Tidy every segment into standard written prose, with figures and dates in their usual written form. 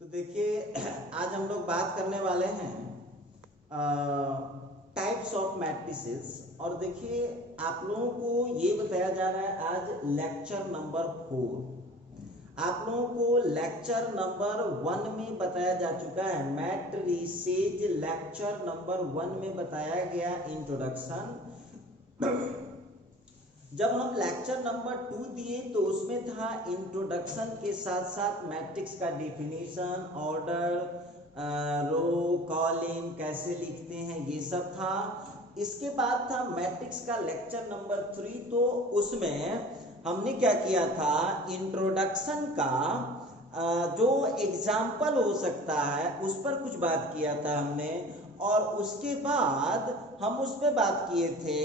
तो देखिए आज हम लोग बात करने वाले हैं टाइप्स ऑफ मैट्रिसेस। और देखिए आप लोगों को ये बताया जा रहा है आज लेक्चर नंबर 4। आप लोगों को लेक्चर नंबर 1 में बताया जा चुका है मैट्रिसेज। लेक्चर नंबर 1 में बताया गया इंट्रोडक्शन। जब हम लेक्चर नंबर 2 दिए तो उसमें था इंट्रोडक्शन के साथ साथ मैट्रिक्स का डेफिनेशन, ऑर्डर, रो, कॉलम कैसे लिखते हैं ये सब था। इसके बाद था मैट्रिक्स का लेक्चर नंबर 3। तो उसमें हमने क्या किया था, इंट्रोडक्शन का जो एग्जाम्पल हो सकता है उस पर कुछ बात किया था हमने। और उसके बाद हम उस पर बात किए थे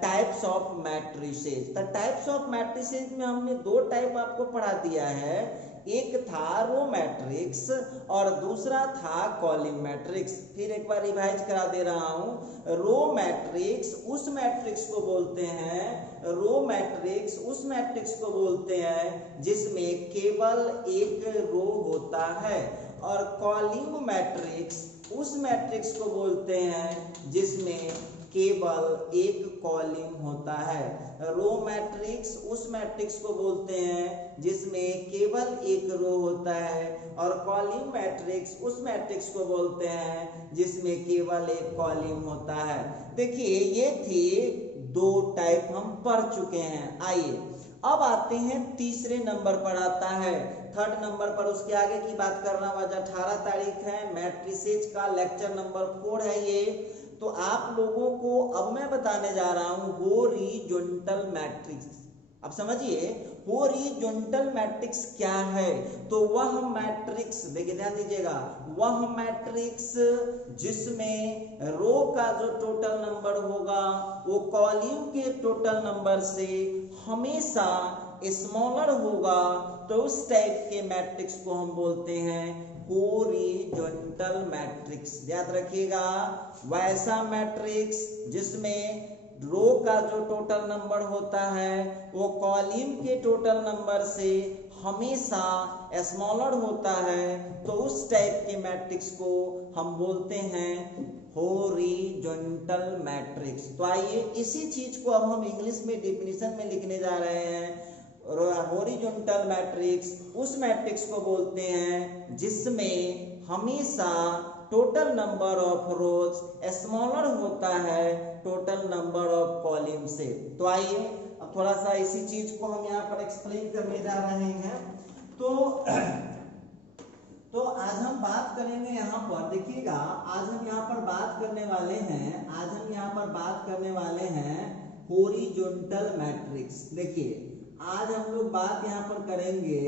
टाइप्स ऑफ मैट्रिसेज। तो टाइप्स ऑफ मैट्रिसेज में हमने दो टाइप आपको पढ़ा दिया है, एक था रो मैट्रिक्स और दूसरा था कॉलम मैट्रिक्स। फिर एक बार रिवाइज करा दे रहा हूं। रो मैट्रिक्स उस मैट्रिक्स को बोलते हैं, रो मैट्रिक्स उस मैट्रिक्स को बोलते हैं जिसमें केवल एक रो होता है, और कॉलम मैट्रिक्स उस मैट्रिक्स को बोलते हैं जिसमें केवल एक कॉलम होता है। रो मैट्रिक्स उस मैट्रिक्स को बोलते हैं जिसमें केवल एक रो होता है, और कॉलम मैट्रिक्स उस मैट्रिक्स को बोलते हैं जिसमें केवल एक कॉलम होता है। देखिए ये थी दो टाइप हम पढ़ चुके हैं। आइए अब आते हैं तीसरे नंबर पर आता है, थर्ड नंबर पर। उसके आगे की बात कर रहा हूं, आज 18 तारीख है, मैट्रिसेज का लेक्चर नंबर 4 है ये। तो आप लोगों को अब मैं बताने जा रहा हूं हॉरिजॉन्टल मैट्रिक्स। अब समझिए हॉरिजॉन्टल मैट्रिक्स क्या है। तो वह मैट्रिक्स, देखिए ध्यान दीजिएगा, वह मैट्रिक्स जिसमें रो का जो टोटल नंबर होगा वो कॉलम के टोटल नंबर से हमेशा स्मॉलर होगा, तो उस टाइप के मैट्रिक्स को हम बोलते हैं हॉरिजॉन्टल मैट्रिक्स। याद रखिएगा, वैसा मैट्रिक्स जिसमें रो का जो टोटल नंबर होता है वो कॉलम के टोटल नंबर से हमेशा स्मॉलर होता है, तो उस टाइप के मैट्रिक्स को हम बोलते हैं हॉरिजॉन्टल मैट्रिक्स। तो आइए इसी चीज को अब हम इंग्लिश में डेफिनेशन में लिखने जा रहे हैं। हॉरिजॉन्टल मैट्रिक्स उस मैट्रिक्स को बोलते हैं जिसमें हमेशा total number of rose smaller होता है टोटल नंबर ऑफ कॉलम से। तो आइए अब थोड़ा सा इसी चीज को हम यहाँ पर एक्सप्लेन करने जा रहे हैं। तो आज हम बात करेंगे यहाँ पर, देखिएगा आज हम यहाँ पर बात करने वाले हैं, आज हम यहाँ पर बात करने वाले हैं हॉरिजॉन्टल मैट्रिक्स। देखिए आज हम लोग बात यहाँ पर करेंगे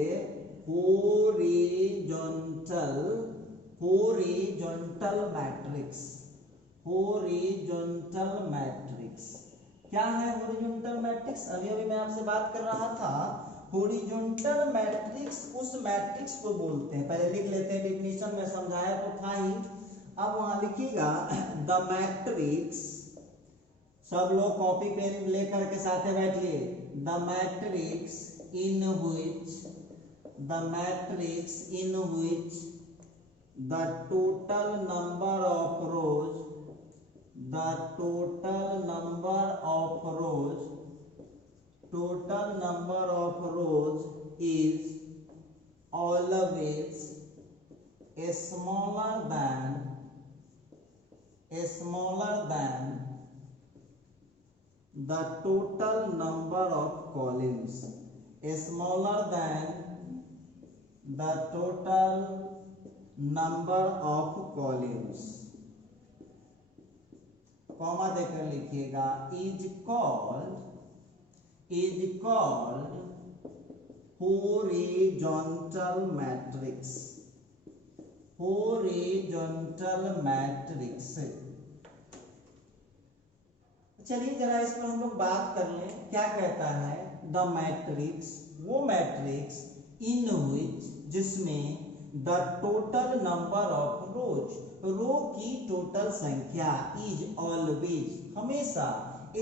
हॉरिजॉन्टल मैट्रिक्स। हॉरिजॉन्टल मैट्रिक्स क्या है? हॉरिजॉन्टल मैट्रिक्स अभी अभी मैं आपसे बात कर रहा था। हॉरिजॉन्टल मैट्रिक्स उस मैट्रिक्स को बोलते हैं, पहले लिख लेते हैं, डेफिनेशन में समझाया तो था ही। अब वहां लिखिएगा द मैट्रिक्स, सब लोग कॉपी पेन लेकर के साथ बैठिए। The matrix in which the total number of rose is always smaller than the total number of columns. Smaller than the total number of columns. Comma देकर लिखिएगा, is called horizontal matrix. Horizontal matrix। चलिए जरा इस पर हम लोग बात कर लें, क्या कहता है। द मैट्रिक्स, वो मैट्रिक्स इन व्हिच जिसमें the total number of rows, row की टोटल संख्या, इज ऑलवेज हमेशा,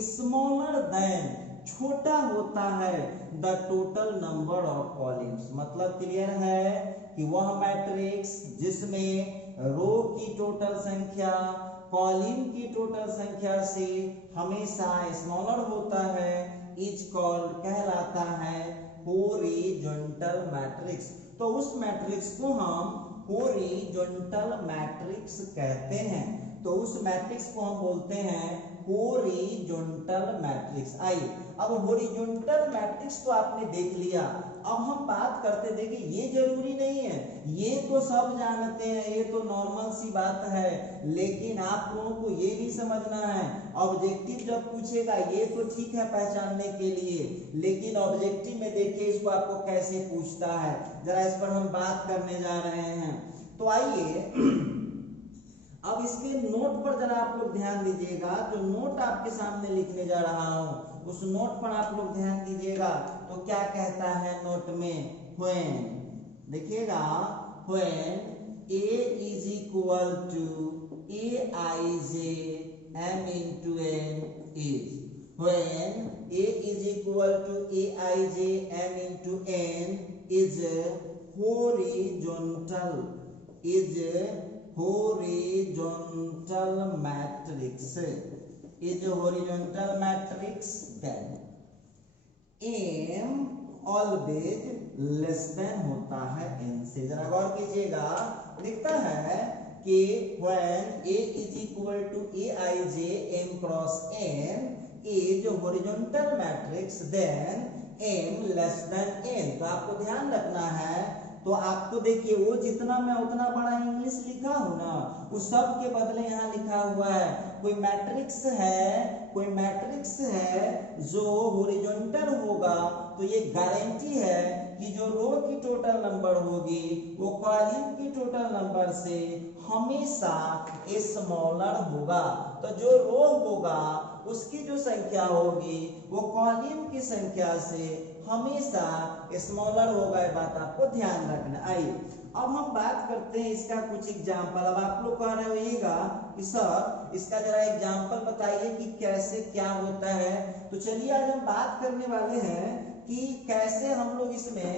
स्मॉलर देन छोटा होता है the total number of columns. मतलब क्लियर है कि वह मैट्रिक्स जिसमें रो की टोटल संख्या कॉलम की टोटल संख्या से हमेशा स्मॉलर होता है इज कॉल्ड कहलाता है हॉरिजॉन्टल मैट्रिक्स। तो उस मैट्रिक्स को हम हॉरिजॉन्टल मैट्रिक्स कहते हैं। तो उस मैट्रिक्स को हम बोलते हैं हॉरिजॉन्टल मैट्रिक्स। आइए अब हॉरिजॉन्टल मैट्रिक्स को आपने देख लिया। अब हम बात करते, देखिए ये जरूरी नहीं है, ये तो सब जानते हैं, ये तो नॉर्मल सी बात है, लेकिन आप लोगों को ये भी समझना है ऑब्जेक्टिव जब पूछेगा ये तो ठीक है पहचानने के लिए, लेकिन ऑब्जेक्टिव में देखिए इसको आपको कैसे पूछता है, जरा इस पर हम बात करने जा रहे हैं। तो आइए अब इसके नोट पर जरा आप लोग ध्यान दीजिएगा। जो नोट आपके सामने लिखने जा रहा हूं उस नोट पर आप लोग ध्यान दीजिएगा। तो क्या कहता है नोट में, व्हेन, देखिएगा, when a is equal to aij m into n is, when a is equal to aij m into n is horizontal, is horizontal matrix, is horizontal matrix, then m always less than होता है n से। जरा गौर कीजिएगा, लिखता है कि when a is equal to aij m cross n is horizontal matrix then m less than n। तो आपको ध्यान रखना है, तो आपको देखिए वो जितना मैं उतना बड़ा इंग्लिश लिखा हूं ना, उस सब के बदले यहाँ लिखा हुआ है कोई मैट्रिक्स है, कोई मैट्रिक्स है जो हॉरिजॉन्टल होगा तो ये गारंटी है कि जो रो की टोटल नंबर होगी वो कॉलम की टोटल नंबर से हमेशा स्मॉलर होगा। तो जो रो होगा उसकी जो संख्या होगी वो कॉलम की संख्या से हमेशा स्मॉलर होगा, ये बात आपको ध्यान रखना। आइए अब हम बात करते हैं इसका कुछ एग्जाम्पल। अब आप लोग कह रहे होइएगा कि सर इसका जरा एग्जाम्पल बताइए कि कैसे क्या होता है। तो चलिए आज हम बात करने वाले हैं कि कैसे हम लोग इसमें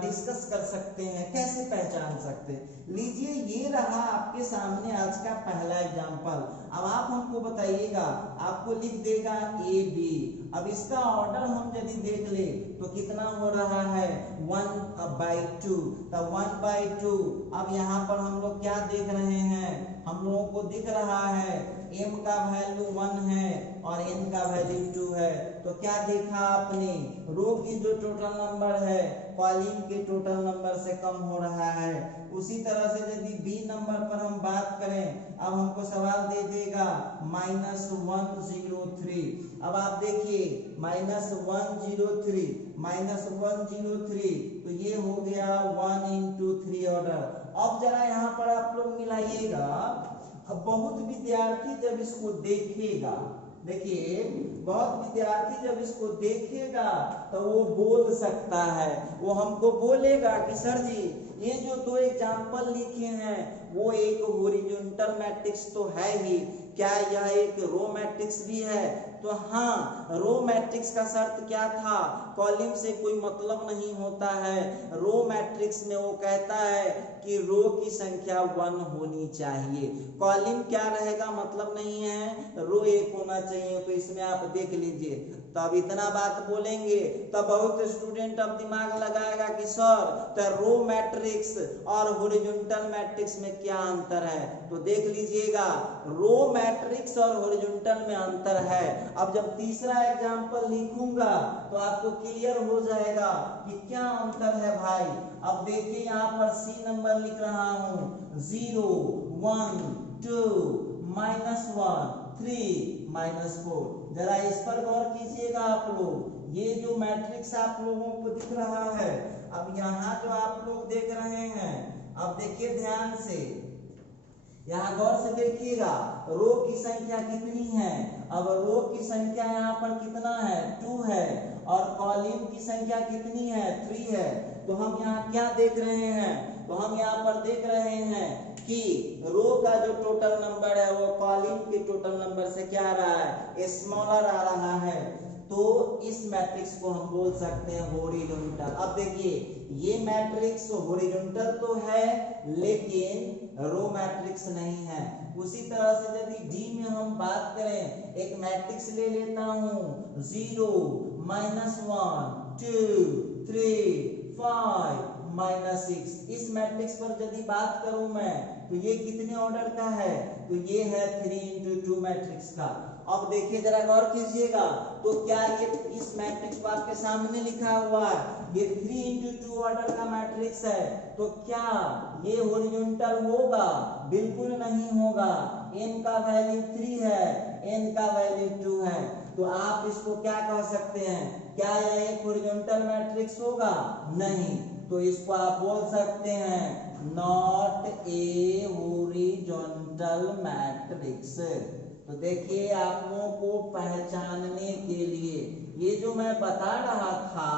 डिस्कस कर सकते हैं, कैसे पहचान सकते हैं। लीजिए ये रहा आपके सामने आज का पहला एग्जाम्पल। अब आप हमको बताइएगा, आपको लिख देगा ए बी। अब इसका ऑर्डर हम यदि देख ले तो कितना हो रहा है 1/2। तो 1/2। अब यहाँ पर हम लोग क्या देख रहे हैं, हम लोगों को दिख रहा है m का वैल्यू 1 है और n का वैल्यू 2 है। तो क्या देखा आपने, रो की जो टोटल नंबर है कॉलम के टोटल नंबर से कम हो रहा है। उसी तरह से यदि बी नंबर पर हम बात करें, अब हमको सवाल दे देगा -103। अब आप देखिए -103 तो ये हो गया 1 into 3 ऑर्डर। अब जरा यहाँ पर आप लोग मिलाइएगा। अब बहुत विद्यार्थी जब इसको देखेगा, देखिए बहुत विद्यार्थी जब इसको देखेगा तो वो बोल सकता है, वो हमको बोलेगा कि सर जी ये जो दो एग्जाम्पल लिखे हैं वो एक हॉरिजॉन्टल मैट्रिक्स तो है ही, क्या यह एक रो मैट्रिक्स भी है? तो हाँ, रो मैट्रिक्स का शर्त क्या था, कॉलम से कोई मतलब नहीं होता है। रो मैट्रिक्स में वो कहता है कि रो की संख्या 1 होनी चाहिए, कॉलम क्या रहेगा मतलब नहीं है, रो 1 होना चाहिए। तो इसमें आप देख लीजिए, तो अब इतना बात बोलेंगे तो बहुत स्टूडेंट अब दिमाग लगाएगा कि सर तो रो मैट्रिक्स और हॉरिजॉन्टल मैट्रिक्स में क्या अंतर है। तो देख लीजिएगा, रो मैट्रिक्स और हॉरिजॉन्टल में अंतर है। अब जब तीसरा एग्जांपल लिखूंगा तो आपको क्लियर हो जाएगा कि क्या अंतर है भाई। अब देखिए यहाँ पर सी नंबर लिख रहा हूं, 0 1 2 -1 3 -4। जरा इस पर गौर कीजिएगा आप लोग, ये जो मैट्रिक्स आप लोगों को दिख रहा है, अब यहाँ जो आप लोग देख रहे हैं, अब देखिए ध्यान से, यहाँ गौर से देखिएगा रो की संख्या कितनी है। अब रो की संख्या यहाँ पर कितना है 2 है और कॉलम की संख्या कितनी है 3 है। तो हम यहाँ क्या देख रहे हैं, तो हम यहाँ पर देख रहे हैं कि रो का जो टोटल नंबर है वो कॉलम के टोटल नंबर से क्या आ रहा है, स्मॉलर आ रहा है। तो इस मैट्रिक्स को हम बोल सकते हैं हॉरिजॉन्टल। अब देखिए ये मैट्रिक्स हॉरिजॉन्टल तो है लेकिन रो मैट्रिक्स नहीं है। उसी तरह से यदि डी में हम बात करें, एक मैट्रिक्स ले लेता हूं 0 -1 2 3 5 -6, इस मैट्रिक्स पर यदि बात करूं मैं तो ये कितने ऑर्डर का है, तो ये है 3x2 मैट्रिक्स का। अब देखिए जरा गौर कीजिएगा, तो क्या ये इस मैट्रिक्स को आपके सामने लिखा हुआ है, ये 3x2 ऑर्डर का मैट्रिक्स है, तो क्या ये हॉरिजॉन्टल होगा? बिल्कुल नहीं होगा। n का वैल्यू 3 है, n का वैल्यू 2 है, तो आप इसको क्या कह सकते हैं, क्या यह एक हॉरिजॉन्टल मैट्रिक्स होगा? नहीं। तो इसको आप बोल सकते हैं नॉट ए हॉरिजॉन्टल मैट्रिक्स। तो देखिए आप लोगों को पहचानने के लिए ये जो मैं बता रहा था,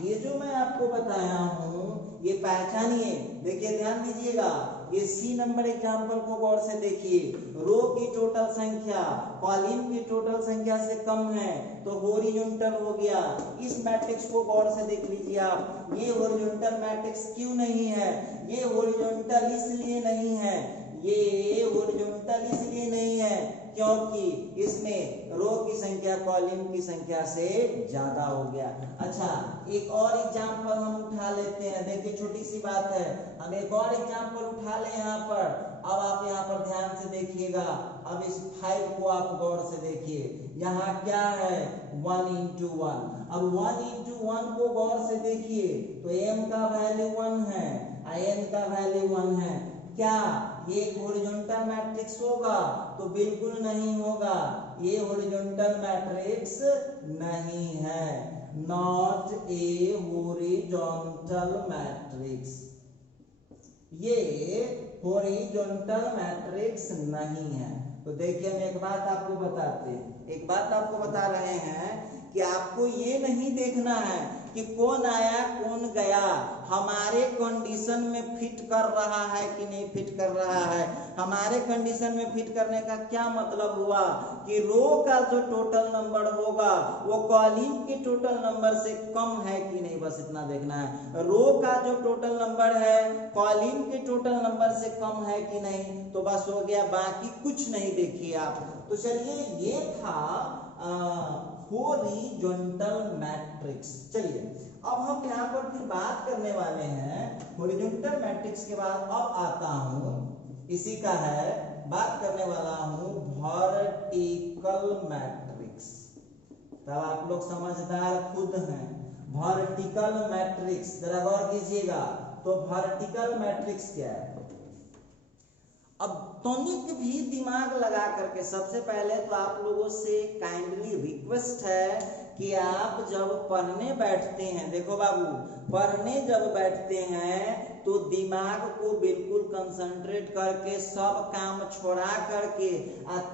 ये जो मैं आपको बताया हूं, ये पहचानिए। देखिए ध्यान दीजिएगा, ये सी नंबर एग्जाम्पल को गौर से देखिए। रो की टोटल संख्या कॉलम की टोटल संख्या से कम है तो हॉरिजॉन्टल हो गया। इस मैट्रिक्स को गौर से देख लीजिए आप, ये हॉरिजॉन्टल मैट्रिक्स क्यों नहीं है? ये हॉरिजॉन्टल इसलिए नहीं है, ये हॉरिजॉन्टल इसलिए नहीं है क्योंकि इसमें रो की संख्या कॉलम की संख्या से ज्यादा हो गया। अच्छा एक और एग्जांपल हम उठा लेते हैं। देखिए छोटी सी बात है, हम एक और एग्जांपल उठा ले यहाँ पर। अब आप यहाँ पर ध्यान से देखिएगा, अब इस 5 को आप गौर से देखिए, यहाँ क्या है 1 × 1। अब 1 × 1 को गौर से देखिए तो m का वैल्यू 1 है, n का वैल्यू 1 है। क्या ये एक हॉरिजॉन्टल मैट्रिक्स होगा? तो बिल्कुल नहीं होगा, ये हॉरिजॉन्टल मैट्रिक्स नहीं है, नॉट ए हॉरिजॉन्टल मैट्रिक्स, ये हॉरिजॉन्टल मैट्रिक्स नहीं है। तो देखिए हम एक बात आपको बताते हैं, एक बात आपको बता रहे हैं कि आपको ये नहीं देखना है कि कौन आया कौन गया, हमारे कंडीशन में फिट कर रहा है कि नहीं फिट कर रहा है। हमारे कंडीशन में फिट करने का क्या मतलब हुआ कि रो का जो टोटल नंबर होगा वो कॉलम के टोटल नंबर से कम है कि नहीं, बस इतना देखना है। रो का जो टोटल नंबर है कॉलम के टोटल नंबर से कम है कि नहीं, तो बस हो गया, बाकी कुछ नहीं देखिए आप। तो चलिए ये था हॉरिजॉन्टल मैट्रिक्स। चलिए अब हम यहाँ पर फिर बात करने वाले हैं हॉरिजॉन्टल मैट्रिक्स के बाद। अब आता हूं इसी का है, बात करने वाला हूं वर्टिकल मैट्रिक्स। तब आप लोग समझदार खुद हैं। वर्टिकल मैट्रिक्स जरा गौर कीजिएगा, तो वर्टिकल मैट्रिक्स क्या है? अब तनिक भी दिमाग लगा करके, सबसे पहले तो आप लोगों से काइंडली रिक्वेस्ट है कि आप जब पढ़ने बैठते हैं, देखो बाबू पढ़ने जब बैठते हैं तो दिमाग को बिल्कुल कंसंट्रेट करके सब काम छोड़ा करके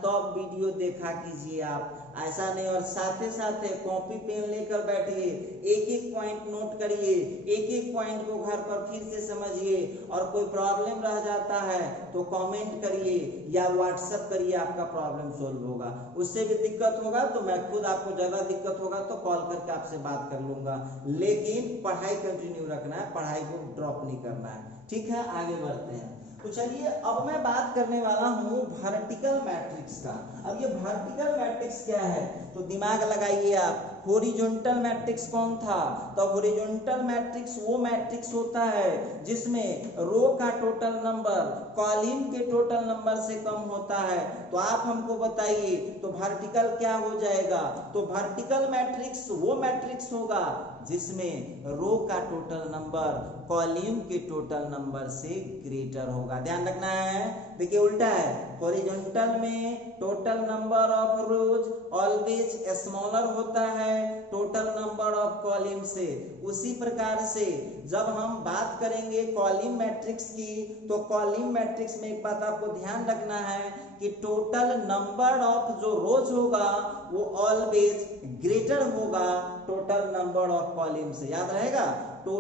तब वीडियो देखा कीजिए आप, ऐसा नहीं। और साथे साथे कॉपी पेन लेकर बैठिए, एक एक पॉइंट नोट करिए, एक एक पॉइंट को घर पर फिर से समझिए, और कोई प्रॉब्लम रह जाता है तो कमेंट करिए या व्हाट्सएप करिए, आपका प्रॉब्लम सोल्व होगा। उससे भी दिक्कत होगा तो मैं खुद, आपको ज्यादा दिक्कत होगा तो कॉल करके आपसे बात कर लूंगा, लेकिन पढ़ाई कंटिन्यू रखना है, पढ़ाई को ड्रॉप नहीं करना है, ठीक है। आगे बढ़ते हैं। तो चलिए अब मैं बात करने वाला हूं वर्टिकल मैट्रिक्स का। अब ये वर्टिकल मैट्रिक्स क्या है, तो दिमाग लगाइए आप। हॉरिजॉन्टल मैट्रिक्स कौन था? तो हॉरिजॉन्टल मैट्रिक्स वो मैट्रिक्स होता है जिसमें रो का टोटल नंबर कॉलम के टोटल नंबर से कम होता है। तो आप हमको बताइए तो वर्टिकल क्या हो जाएगा? तो वर्टिकल मैट्रिक्स वो मैट्रिक्स होगा जिसमें रो का टोटल नंबर कॉलम के टोटल नंबर से ग्रेटर होगा। ध्यान रखना है, देखिए उल्टा है, हॉरिजॉन्टल में total number of rose always smaller होता है टोटल नंबर ऑफ कॉलम से। उसी प्रकार से जब हम बात करेंगे कॉलम मैट्रिक्स की, तो कॉलम मैट्रिक्स में एक बात आपको ध्यान रखना है कि टोटल नंबर ऑफ जो रोज होगा वो ऑलवेज ग्रेटर होगा टोटल नंबर ऑफ कॉलम से। याद रहेगा, तो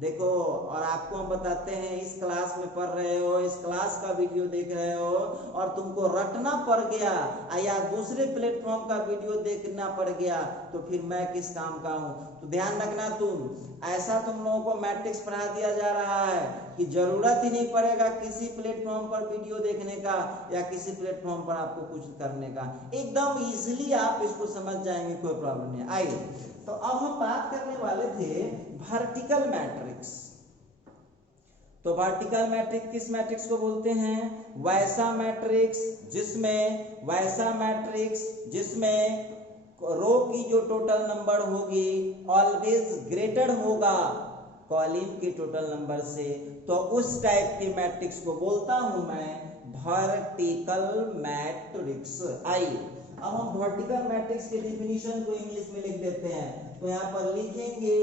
देखो, और आपको हम बताते हैं, इस क्लास में पढ़ रहे हो, इस क्लास का वीडियो देख रहे हो और तुमको रटना पड़ गया या दूसरे प्लेटफॉर्म का वीडियो देखना पड़ गया, तो फिर मैं किस काम का हूँ। तो ध्यान रखना, तुम ऐसा तुम लोगों को मैट्रिक्स पढ़ा दिया जा रहा है कि जरूरत ही नहीं पड़ेगा किसी प्लेटफॉर्म पर वीडियो देखने का या किसी प्लेटफॉर्म पर आपको कुछ करने का, एकदम इजीली आप इसको समझ जाएंगे, कोई प्रॉब्लम नहीं। आइए, तो अब हम बात करने वाले थे वर्टिकल मैट्रिक्स। तो वर्टिकल मैट्रिक्स किस मैट्रिक्स को बोलते हैं? वैसा मैट्रिक्स जिसमें रो की जो टोटल नंबर होगी ऑलवेज ग्रेटर होगा कॉलम के टोटल नंबर से, तो उस टाइप के मैट्रिक्स को बोलता हूं मैं वर्टिकल मैट्रिक्स। आइए, अब हम वर्टिकल मैट्रिक्स के डिफिनीशन को इंग्लिश में लिख देते हैं। तो यहां पर लिखेंगे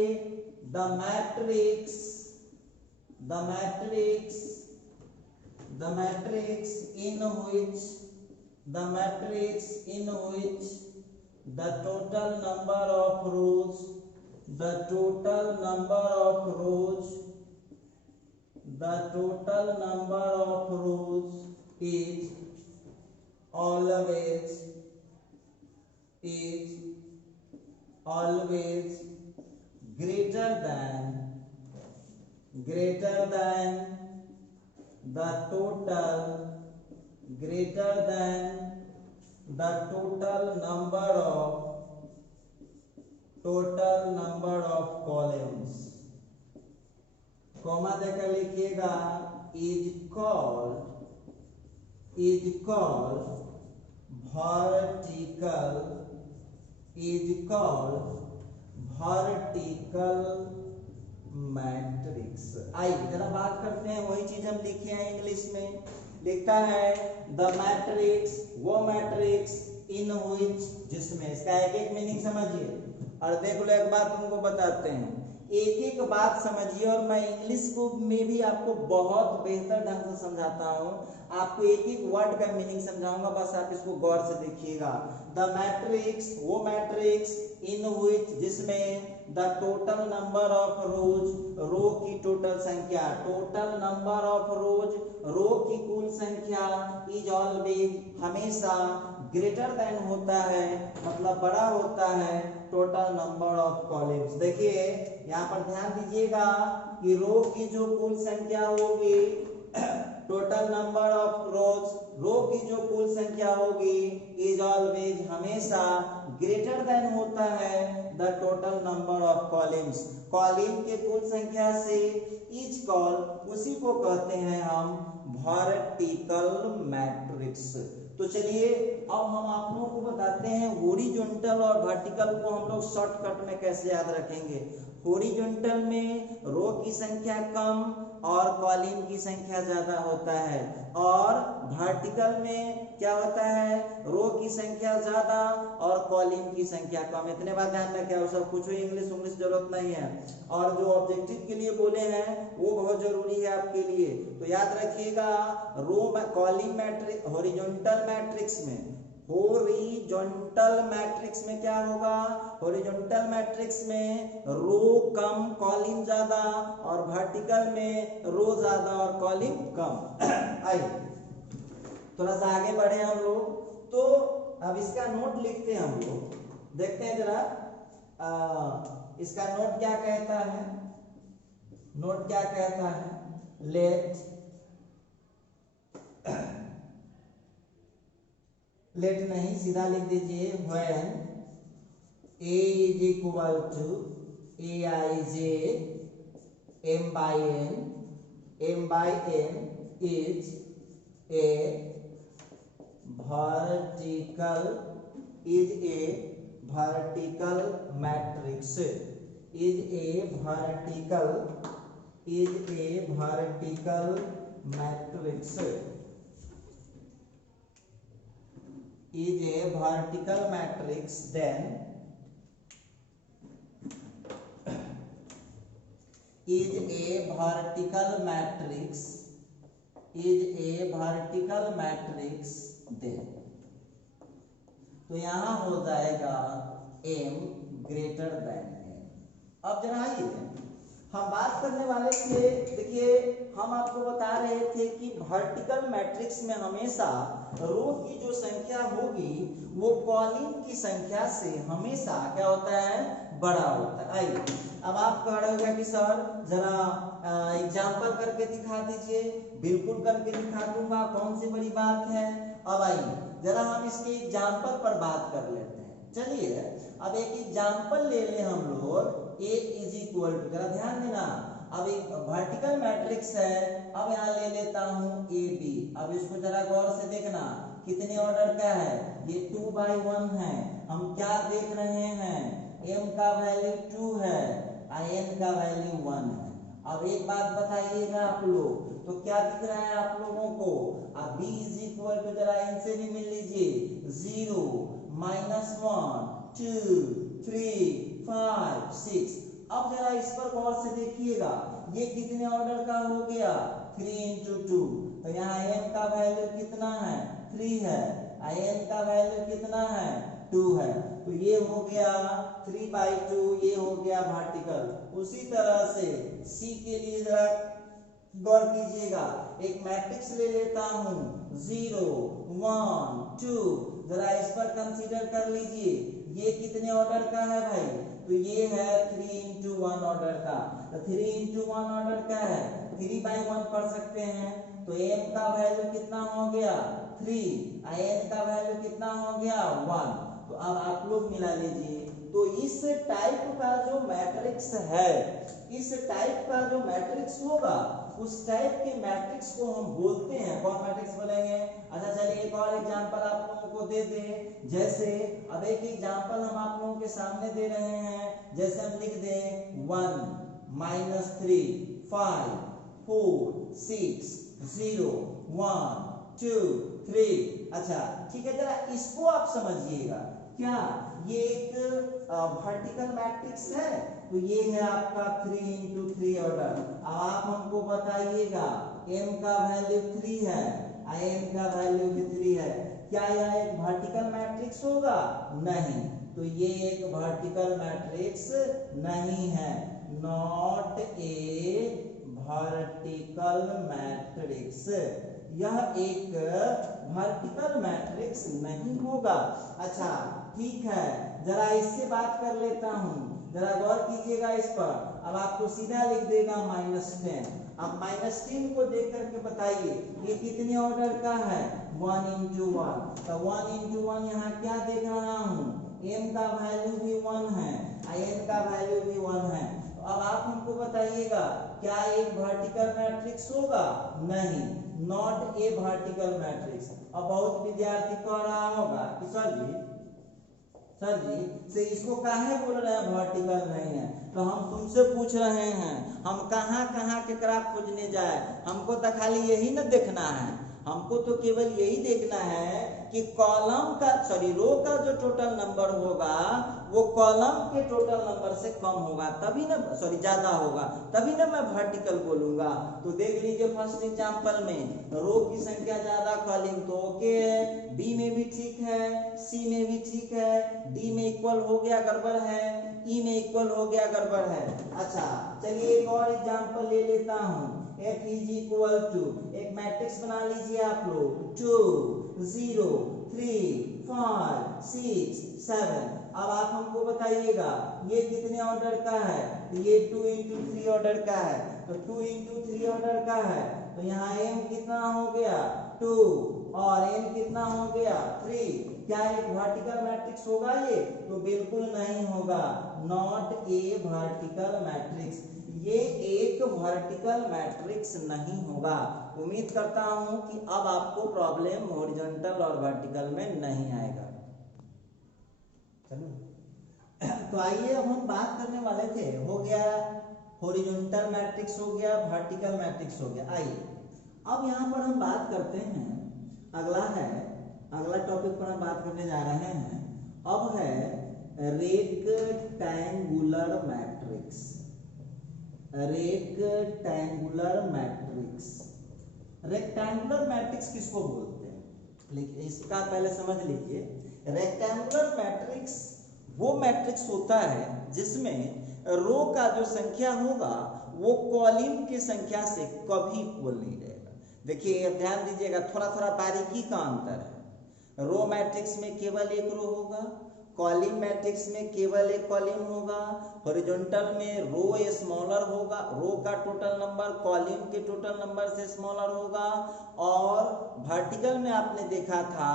the matrix in which the total number of rows is always greater than the total number of columns, comma देकर लिखिएगा, is called vertical मैट्रिक्स। आइए जरा बात करते हैं, वही चीज हम लिखे हैं इंग्लिश में, लिखता है द मैट्रिक्स, वो मैट्रिक्स इन व्हिच, जिसमें, इसका एक एक मीनिंग समझिए और देख लो, एक बात तुमको बताते हैं, एक एक बात समझिए और मैं इंग्लिश को में भी आपको बहुत बेहतर ढंग से समझाता हूँ, आपको एक एक वर्ड का मीनिंग समझाऊंगा, बस आप इसको गौर से देखिएगा। द मैट्रिक्स, वो मैट्रिक्स इन व्हिच, जिसमें the total number of rows, row की टोटल संख्या, total number of rows, row की कुल संख्या, इज ऑलवेज, हमेशा, ग्रेटर देन होता है, मतलब बड़ा होता है, टोटल नंबर ऑफ कॉलम्स। देखिए यहाँ पर ध्यान दीजिएगा कि रो की जो कुल संख्या होगी, total number of rows, row की जो कुल संख्या होगी, इज ऑलवेज, हमेशा, ग्रेटर देन होता है the total number of columns, column के कुल संख्या से, इज कॉल, उसी को कहते हैं हम वर्टिकल मैट्रिक्स। तो चलिए अब हम आप लोगों को बताते हैं हॉरिजॉन्टल और वर्टिकल को हम लोग शॉर्टकट में कैसे याद रखेंगे। हॉरिजॉन्टल में रो की संख्या कम और कॉलम की संख्या ज्यादा होता है, और वर्टिकल में क्या होता है, रो की संख्या ज्यादा और कॉलम की संख्या कम। इतने बात ध्यान रखें, और सब कुछ इंग्लिश जरूरत नहीं है, और जो ऑब्जेक्टिव के लिए बोले हैं वो बहुत जरूरी है आपके लिए, तो याद रखिएगा। Row column matrix, horizontal matrix में क्या होगा, हॉरिजॉन्टल मैट्रिक्स में रो कम कॉलम ज्यादा, और वर्टिकल में रो ज्यादा और कॉलम कम। आइए थोड़ा सा आगे बढ़े हम लोग, तो अब इसका नोट लिखते हैं हम लोग, देखते हैं जरा इसका नोट क्या कहता है। नोट क्या कहता है, लेट नहीं, सीधा लिख दीजिए, when a is equal to aij m by n is a vertical matrix, then is a vertical matrix then, तो यहां हो जाएगा m greater than n। अब जरा आइए हम बात करने वाले थे, देखिए हम आपको बता रहे थे कि वर्टिकल मैट्रिक्स में हमेशा रो की जो संख्या होगी वो कॉलम की संख्या से हमेशा क्या होता है, बड़ा होता है। आइए अब आप कह रहे होगा कि सर जरा एग्जाम्पल करके दिखा दीजिए। बिल्कुल करके दिखा दूंगा, कौन सी बड़ी बात है। अब आइए जरा हम इसके एग्जाम्पल पर बात कर लेते हैं। चलिए अब एक एग्जाम्पल ले लें हम लोग। A इज इक्वल टू, जरा ध्यान देना, अब एक वर्टिकल मैट्रिक्स है। अब यहाँ ले लेता हूँ AB। अब इसको जरा गौर से देखना, कितने ऑर्डर का है, ये 2/1 है। हम क्या देख रहे हैं, m का वैल्यू 2 है और n का वैल्यू 1 है। अब एक बात बताइएगा आप लोग, तो क्या दिख रहा है आप लोगों को, अब b इज इक्वल टू, जरा इनसे भी मिल लीजिए, 0, -1, 2, 3, 5, 6। अब जरा इस पर गौर से देखिएगा, ये कितने ऑर्डर का हो गया, 3 into 2। तो यहाँ n का वैल्यू कितना है, 3 है, n का वैल्यू कितना है, 2 है। तो ये हो गया 3/2, ये हो गया वर्टिकल। उसी तरह से C के लिए जरा गौर कीजिएगा, एक मैट्रिक्स ले लेता हूँ, 0, 1, 2। जरा इस पर कंसीडर कर लीजिए, ये कितने ऑर्डर का है भाई, तो ये है 3 into 1 ऑर्डर का। तो 3 into 1 ऑर्डर का है, 3/1 पढ़ सकते हैं। तो m का वैल्यू कितना हो गया, 3, n का वैल्यू कितना हो गया, 1। तो अब आप लोग मिला लीजिए। तो इस टाइप का जो मैट्रिक्स है, इस टाइप का जो मैट्रिक्स होगा, उस टाइप के मैट्रिक्स को हम बोलते हैं, कौन मैट्रिक्स बोलेंगे। अच्छा चलिए एक और एग्जांपल आप लोगों को दे दें। जैसे अब एक एग्जांपल हम आप लोगों के सामने दे रहे हैं, जैसे हम लिख दें 1, -3, 5, 4, 6, 0, 1, 2, 3। अच्छा ठीक है, जरा इसको आप समझिएगा, क्या ये एक वर्टिकल मैट्रिक्स है, तो ये है आपका 3 into 3 ऑर्डर। अब आप हमको बताइएगा, m का वैल्यू 3 है, n का वैल्यू भी 3 है, क्या यह एक वर्टिकल मैट्रिक्स होगा, नहीं। तो ये एक वर्टिकल मैट्रिक्स नहीं है, नॉट ए वर्टिकल मैट्रिक्स। यह एक वर्टिकल मैट्रिक्स नहीं होगा। अच्छा ठीक है, जरा इससे बात कर लेता हूं, जरा गौर कीजिएगा इस पर। अब आपको सीधा लिख देगा -10। अब -10 को देख करके बताइए ये कितने ऑर्डर का है, 1 into 1। तो 1 into 1 यहाँ क्या देख रहा हूँ, m का वैल्यू भी 1 है, n का वैल्यू भी 1 है। तो अब आप हमको बताइएगा, क्या एक वर्टिकल मैट्रिक्स होगा, नहीं, नॉट ए वर्टिकल मैट्रिक्स। अब बहुत विद्यार्थी कह रहा होगा कि सर जी से इसको काहे बोल रहे हैं वर्टिकल नहीं है। तो हम तुमसे पूछ रहे हैं, हम कहाँ कहाँ केकरा खोजने जाए, हमको तो खाली यही न देखना है, हमको तो केवल यही देखना है कि कॉलम का रो का जो टोटल नंबर होगा वो कॉलम के टोटल नंबर से कम होगा, तभी ना ज्यादा होगा, तभी ना मैं वर्टिकल बोलूंगा। तो देख लीजिए फर्स्ट एग्जांपल में रो की संख्या ज्यादा, कॉलम तो ओके है, बी में भी ठीक है, सी में भी ठीक है, डी में इक्वल हो गया गड़बड़ है, ई में इक्वल हो गया गड़बड़ है। अच्छा चलिए एक और एग्जांपल ले लेता हूँ, f इज इक्वल टू, एक मैट्रिक्स बना लीजिए आप लोग, 2, 0, 3, 5, 6, 7। अब आप हमको बताइएगा ये कितने ऑर्डर का है, तो ये 2 into 3 ऑर्डर का है। तो 2 into 3 ऑर्डर का है, तो यहाँ m कितना हो गया, 2, और n कितना हो गया, 3। क्या एक वर्टिकल मैट्रिक्स होगा ये, तो बिल्कुल नहीं होगा, नॉट ए वर्टिकल मैट्रिक्स। ये एक वर्टिकल मैट्रिक्स नहीं होगा। उम्मीद करता हूं कि अब आपको प्रॉब्लम हॉरिजॉन्टल और वर्टिकल में नहीं आएगा। चलो तो आइए अब हम बात करने वाले थे, हो गया हॉरिजॉन्टल मैट्रिक्स, हो गया वर्टिकल मैट्रिक्स, हो गया। आइए अब यहाँ पर हम बात करते हैं, अगला टॉपिक पर हम बात करने जा रहे हैं। अब है रेक्टेंगुलर मैट्रिक्स। रेक्टेंगुलर मैट्रिक्स किसको बोलते हैं, इसका पहले समझ लीजिए। रेक्टेंगुलर मैट्रिक्स वो मैट्रिक्स होता है जिसमें रो का जो संख्या होगा वो कॉलम की संख्या से कभी इक्वल नहीं रहेगा। देखिए अब ध्यान दीजिएगा, थोड़ा थोड़ा बारीकी का अंतर है। रो मैट्रिक्स में केवल एक रो होगा, कॉलम मैट्रिक्स में केवल एक कॉलम होगा, हॉरिजॉन्टल में रो स्मॉलर होगा, रो का टोटल नंबर कॉलम के टोटल नंबर से स्मॉलर होगा, और वर्टिकल में आपने देखा था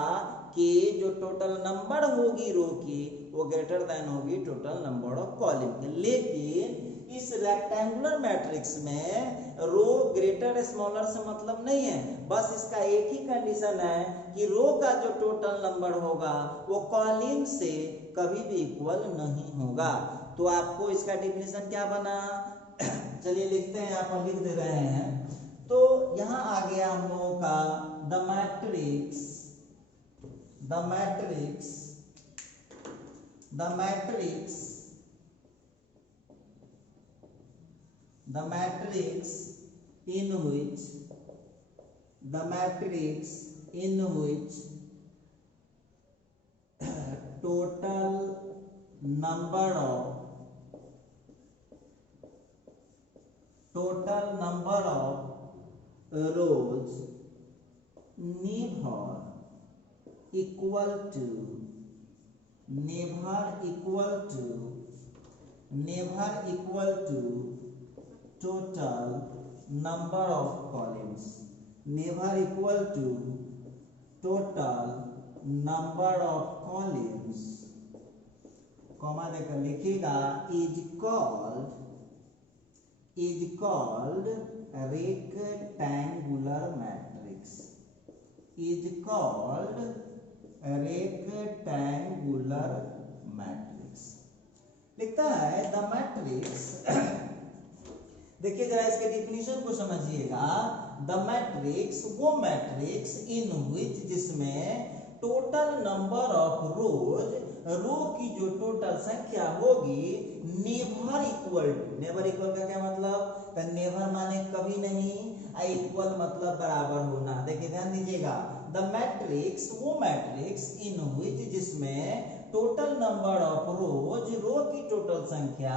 कि जो टोटल नंबर होगी रो की वो ग्रेटर देन होगी टोटल नंबर ऑफ कॉलम के। लेकिन इस रेक्टेंगुलर मैट्रिक्स में रो ग्रेटर स्मॉलर से मतलब नहीं है, बस इसका एक ही कंडीशन है कि रो का जो टोटल नंबर होगा वो कॉलम से कभी भी इक्वल नहीं होगा। तो आपको इसका डेफिनेशन क्या बना, चलिए लिखते हैं, यहाँ पर लिख दे रहे हैं। तो यहाँ आ गया हम लोगों का the matrix in which total number of rows never equal to total number of columns, never equal to total number of columns, comma देकर लिखिएगा, is called rectangular matrix, is called rectangular matrix। लिखता है the matrix, देखिए जरा इसके definition को समझिएगा। The matrix वो मैट्रिक्स इन विच जिसमें total number of rows, row की जो टोटल संख्या होगी नेवर इक्वल का क्या मतलब, तो नेवर माने कभी नहीं, इक्वल मतलब बराबर होना। देखिए ध्यान दीजिएगा, द मैट्रिक्स वो मैट्रिक्स इन विच जिसमें total number of rows, row की टोटल संख्या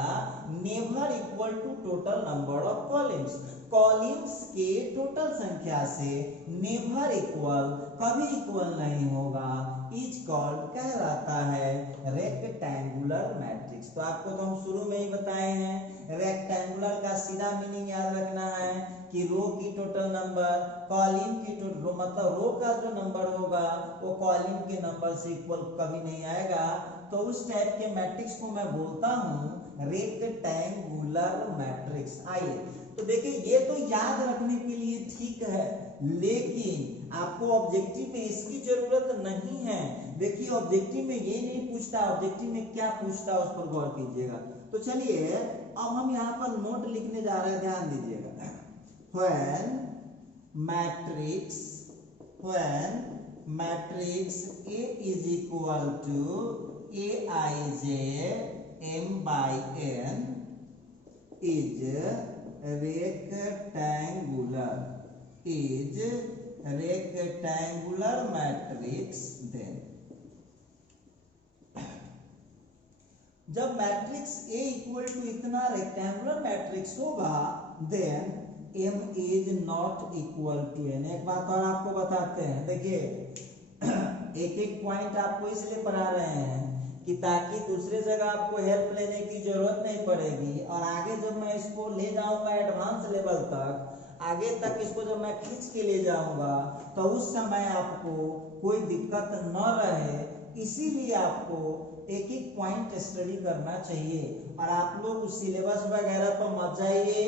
never equal to total number of columns, columns के टोटल संख्या से नेवर इक्वल कभी इक्वल नहीं होगा, इज कॉल्ड कहलाता है रेक्टेंगुलर मैट्रिक्स। तो आपको तो हम शुरू में ही बताए हैं, रेक्टेंगुलर का सीधा मीनिंग याद रखना है कि रो की टोटल नंबर कॉलम की टोटल, मतलब रो का जो नंबर होगा वो कॉलम के नंबर से इक्वल कभी नहीं आएगा। तो उस टाइप के मैट्रिक्स को मैं बोलता हूं रेक्टेंगुलर मैट्रिक्स। आइए तो देखिए ये तो याद रखने के लिए ठीक है, लेकिन आपको ऑब्जेक्टिव में इसकी जरूरत नहीं है। देखिए ऑब्जेक्टिव में ये नहीं पूछता, ऑब्जेक्टिव में क्या पूछता उस पर गौर कीजिएगा। तो चलिए अब हम यहाँ पर नोट लिखने जा रहे हैं, ध्यान दीजिएगा। when matrix A is equal to Aij m by n is rectangular matrix, then जब मैट्रिक्स A इक्वल टू इतना रेक्टेंगुलर मैट्रिक्स होगा, then m is not equal to n। एक बात और आपको बताते हैं, देखिए एक एक पॉइंट आपको इसलिए पढ़ा रहे हैं कि ताकि दूसरे जगह आपको हेल्प लेने की जरूरत नहीं पड़ेगी, और आगे जब मैं इसको ले जाऊंगा एडवांस लेवल तक, आगे तक इसको जब मैं खींच के ले जाऊंगा तो उस समय आपको कोई दिक्कत न रहे, इसीलिए आपको एक एक पॉइंट स्टडी करना चाहिए। और आप लोग उस सिलेबस वगैरह पर मत जाइए,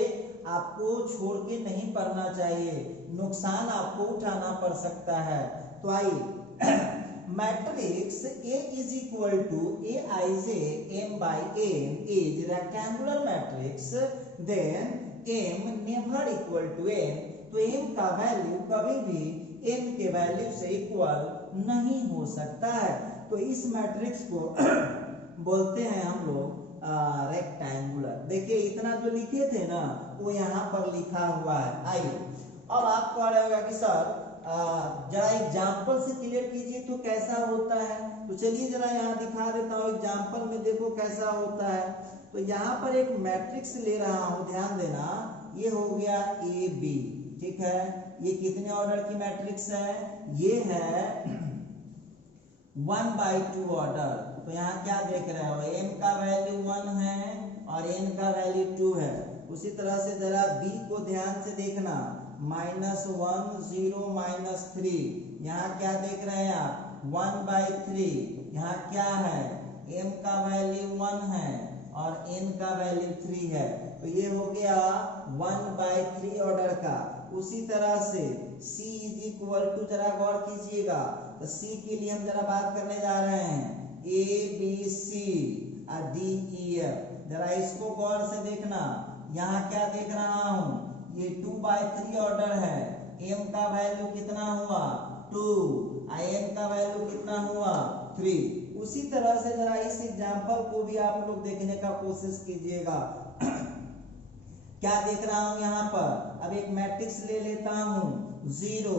आपको छोड़ के नहीं पढ़ना चाहिए, नुकसान आपको उठाना पड़ सकता है। तो आइए matrix A is equal to Aij m by n is rectangular matrix, then m never equal to n। तो m का वैल्यू कभी भी n के वैल्यू से इक्वल नहीं हो सकता है। तो इस मैट्रिक्स को बोलते हैं हम लोग रेक्टेंगुलर। देखिए इतना जो लिखे थे ना वो यहाँ पर लिखा हुआ है। आइए अब आपको आ रहेगा कि सर जरा एग्जाम्पल से क्लियर कीजिए तो कैसा होता है। तो चलिए जरा यहाँ दिखा देता हूँ, एग्जाम्पल में देखो कैसा होता है। तो यहाँ पर एक मैट्रिक्स ले रहा हूं, ध्यान देना, ये हो गया ए बी, ठीक है। ये कितने ऑर्डर की मैट्रिक्स है? ये है 1/2 ऑर्डर। तो यहाँ क्या देख रहे हो, m का वैल्यू 1 है और n का वैल्यू 2 है। उसी तरह से जरा b को ध्यान से देखना, -1 0 -3। यहाँ क्या देख रहे हैं आप, 1/3। यहाँ क्या है, m का वैल्यू 1 है और n का वैल्यू 3 है। तो ये हो गया 1/3 ऑर्डर का। उसी तरह से c = जरा गौर कीजिएगा, तो c के लिए हम जरा बात करने जा रहे हैं, a b c और d e f। जरा इसको गौर से देखना, यहाँ क्या देख रहा हूं, ये 2/3 ऑर्डर है। m का वैल्यू कितना हुआ, 2, n का वैल्यू कितना हुआ, 3। उसी तरह से जरा इस एग्जांपल को भी आप लोग देखने का कोशिश कीजिएगा। क्या देख रहा हूं यहाँ पर, अब एक मैट्रिक्स ले लेता हूं 0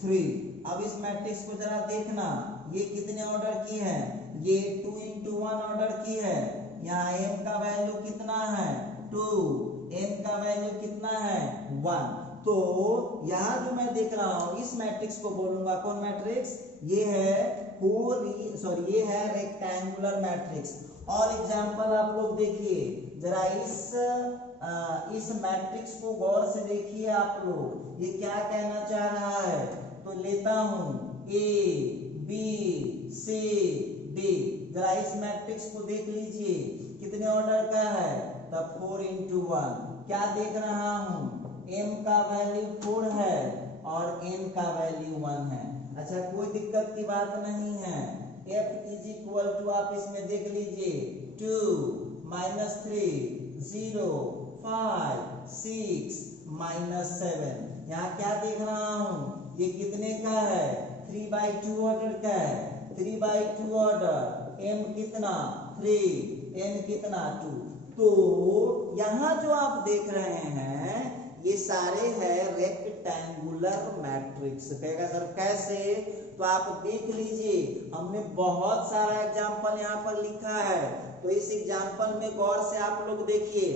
3। अब इस मैट्रिक्स को जरा देखना, ये कितने ऑर्डर की है, ये 2 × 1 ऑर्डर की है। यहाँ m का वैल्यू कितना है, 2, n का वैल्यू कितना है, 1। तो यहाँ जो मैं देख रहा हूं, इस मैट्रिक्स को बोलूंगा कौन मैट्रिक्स, ये है ये है रेक्टेंगुलर मैट्रिक्स। और एग्जांपल आप लोग देखिए, जरा इस मैट्रिक्स को गौर से देखिए आप लोग, ये क्या कहना चाह रहा है। तो लेता हूं a b c d। जरा इस मैट्रिक्स को देख लीजिए, कितने ऑर्डर का है, तब 4 × 1। क्या देख रहा हूं, m का वैल्यू 4 है और n का वैल्यू 1 है। अच्छा, कोई दिक्कत की बात नहीं है। f आप इसमें देख लीजिए, 2 -3 0 5 6 -7। यहाँ क्या देख रहा हूं, ये कितने का है, 3/2 ऑर्डर का है। 3/2 ऑर्डर, m कितना 3, n कितना 2। तो यहाँ जो आप देख रहे हैं, ये सारे हैं रेक्टेंगुलर मैट्रिक्स। कहेगा सर कैसे, तो आप देख लीजिए, हमने बहुत सारा एग्जांपल यहाँ पर लिखा है। तो इस एग्जांपल में गौर से आप लोग देखिए,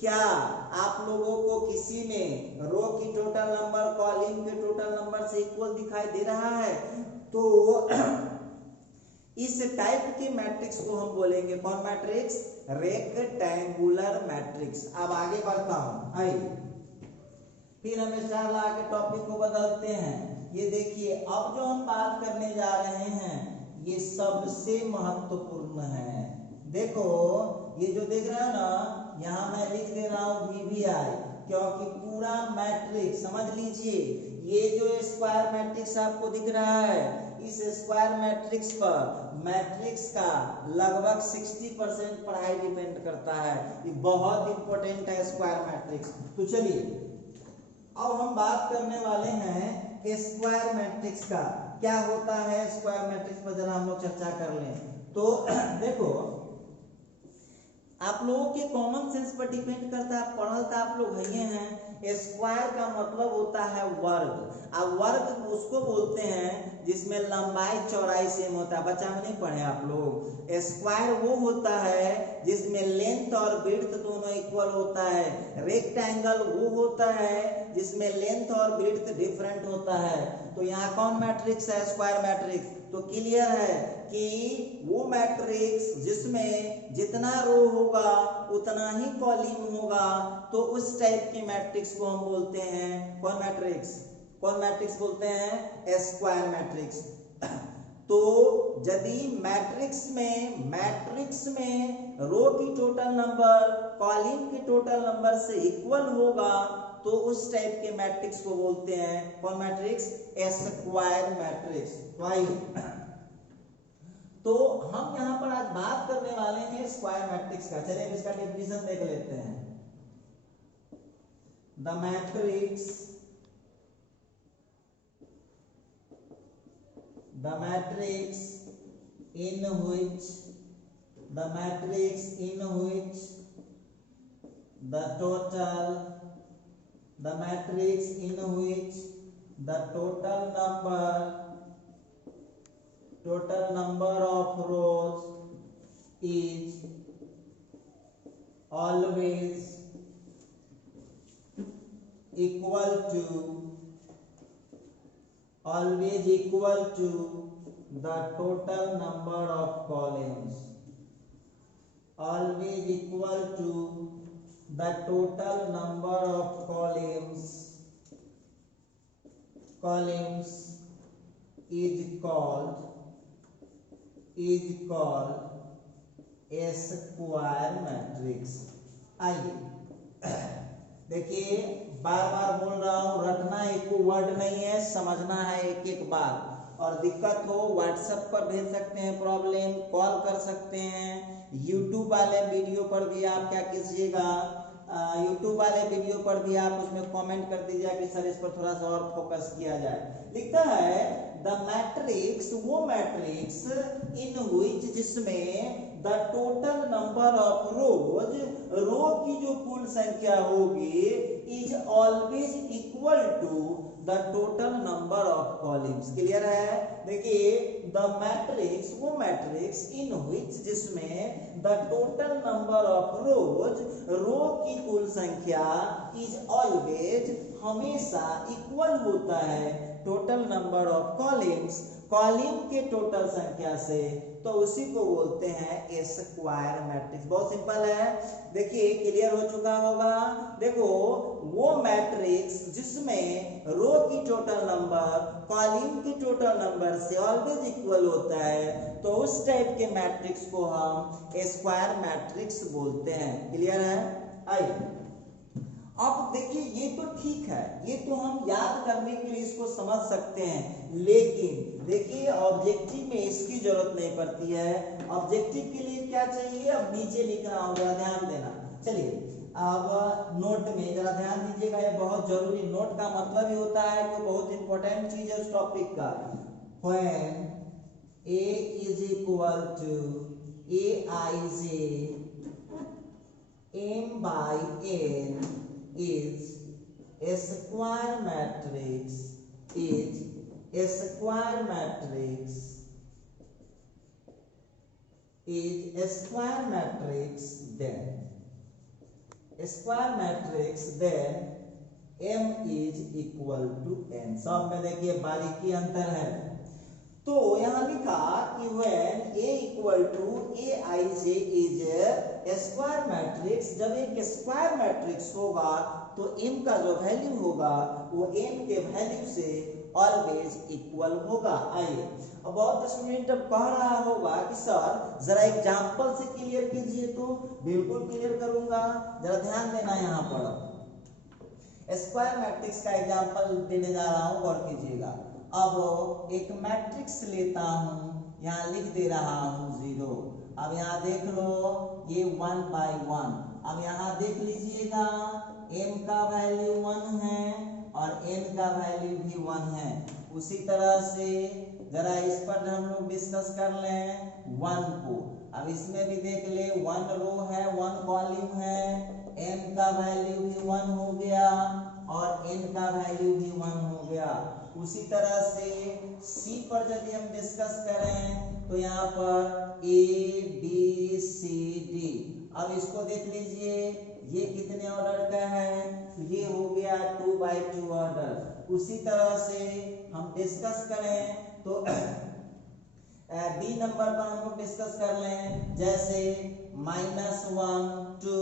क्या आप लोगों को किसी में रो की टोटल नंबर कॉलम के टोटल नंबर से इक्वल दिखाई दे रहा है? तो इस टाइप के मैट्रिक्स को हम बोलेंगे कौन मैट्रिक्स, रेक्टेंगुलर मैट्रिक्स। अब आगे बढ़ता हूं, आइए फिर हम इंशाअल्लाह आगे टॉपिक को बदलते हैं। ये देखिए, अब जो हम बात करने जा रहे हैं, ये सबसे महत्वपूर्ण है। देखो, ये जो देख रहे हो ना, यहाँ मैं लिख दे रहा हूँ VBI, क्योंकि पूरा मैट्रिक्स समझ लीजिए, ये जो स्क्वायर मैट्रिक्स आपको दिख रहा है, इस स्क्वायर मैट्रिक्स पर मैट्रिक्स का लगभग 60% पढ़ाई डिपेंड करता है। ये बहुत इंपॉर्टेंट है स्क्वायर मैट्रिक्स। तो चलिए, अब हम बात करने वाले हैं स्क्वायर मैट्रिक्स का। क्या होता है स्क्वायर मैट्रिक्स पर जरा हम लोग चर्चा कर लें। तो देखो, आप लोगों के कॉमन सेंस पर डिपेंड करता है, पढ़ल तो आप लोग हैं। स्क्वायर का मतलब होता है वर्ग। अब वर्ग उसको बोलते हैं जिसमें लंबाई चौड़ाई सेम होता है। बच्चा में नहीं पढ़े आप लोग, स्क्वायर वो होता है जिसमें लेंथ और विड्थ दोनों इक्वल होता है। रेक्टेंगल वो होता है जिसमें लेंथ और विड्थ डिफरेंट होता है। तो यहाँ कौन मैट्रिक्स है, स्क्वायर मैट्रिक्स। तो क्लियर है कि वो मैट्रिक्स जिसमें जितना रो होगा उतना ही कॉलम होगा, तो उस टाइप के मैट्रिक्स को हम बोलते हैं कौन मैट्रिक्स, कौन मैट्रिक्स बोलते हैं, स्क्वायर मैट्रिक्स। तो यदि मैट्रिक्स में रो की टोटल नंबर कॉलम के टोटल नंबर से इक्वल होगा, तो उस टाइप के मैट्रिक्स को बोलते हैं कौन मैट्रिक्स, स्क्वायर मैट्रिक्स। तो हम यहां पर आज बात करने वाले हैं स्क्वायर मैट्रिक्स का। चलिए इसका डेफिनेशन देख लेते हैं। The matrix in which the total number of rows is always equal to the total number of columns, always equal to the total number of columns is called a square matrix. आइए देखिए, बार बार बोल रहा हूं, रटना एक word नहीं है, समझना है एक एक बार। और दिक्कत हो व्हाट्सएप पर भेज सकते हैं, प्रॉब्लम कॉल कर सकते हैं। यूट्यूब वाले वीडियो पर भी आप क्या कीजिएगा, यूट्यूब वाले वीडियो पर भी आप उसमें कमेंट कर दीजिएगा कि सर इस पर थोड़ा सा और फोकस किया जाए। लिखता है द मैट्रिक्स, वो मैट्रिक्स इन व्हिच, जिसमें the total number of rows, row की जो कुल संख्या होगी, is always equal to the total number of columns. Clear है? देखिए, द मैट्रिक्स, वो मैट्रिक्स इन व्हिच, जिसमें the total number of rows, row की कुल संख्या, इज ऑलवेज, हमेशा, इक्वल होता है total number of columns, column के टोटल संख्या से, तो उसी को बोलते हैं ए स्क्वायर मैट्रिक्स। बहुत सिंपल है, देखिए क्लियर हो चुका होगा। देखो, वो मैट्रिक्स जिसमें रो की टोटल नंबर कॉलम की टोटल नंबर से ऑलवेज इक्वल होता है, तो उस टाइप के मैट्रिक्स को हम ए स्क्वायर मैट्रिक्स बोलते हैं। क्लियर है? आइए अब देखिए, ये तो ठीक है, ये तो हम याद करने के लिए इसको समझ सकते हैं, लेकिन देखिए ऑब्जेक्टिव में इसकी जरूरत नहीं पड़ती है। ऑब्जेक्टिव के लिए क्या चाहिए, अब नीचे लिखना होगा, ध्यान देना। चलिए अब नोट में जरा ध्यान दीजिएगा, ये बहुत जरूरी, नोट का मतलब ही होता है कि बहुत इंपॉर्टेंट चीज है उस टॉपिक का। When A is equal to Aij m by n is a square matrix, is a square matrix, is a square matrix, then a square matrix, then m is equal to n। सब में देखिए बारीकी अंतर है। तो यहां लिखा कि when a equal to aij is a square matrix, जब एक स्क्वायर मैट्रिक्स होगा तो m का जो वैल्यू होगा वो m के वैल्यू से ऑलवेज इक्वल होगा। आइए, अब बहुत स्टूडेंट अब कह रहा होगा कि सर जरा एग्जांपल से क्लियर कीजिए, तो बिल्कुल क्लियर करूंगा, जरा ध्यान देना। यहाँ पर स्क्वायर मैट्रिक्स का एग्जांपल देने जा रहा हूं, गौर कीजिएगा। अब एक मैट्रिक्स लेता हूं, यहाँ लिख दे रहा हूं 0। अब यहाँ देख लो, ये 1 by 1। अब यहाँ देख लीजिएगा, m का वैल्यू 1 है और n का वैल्यू भी 1 है। उसी तरह से जरा इस पर हम लोग डिस्कस कर लें 1 को। अब इसमें भी देख ले, 1 रो है, 1 कॉलम है, m का वैल्यू भी 1 हो गया और n का वैल्यू भी 1 हो गया। उसी तरह से C पर यदि हम डिस्कस करें तो यहाँ पर A B C D। अब इसको देख लीजिए, ये कितने ऑर्डर का है, ये हो गया 2 by 2 ऑर्डर। उसी तरह से हम डिस्कस करें तो डी नंबर पर हम लोग डिस्कस कर लें, जैसे -1 2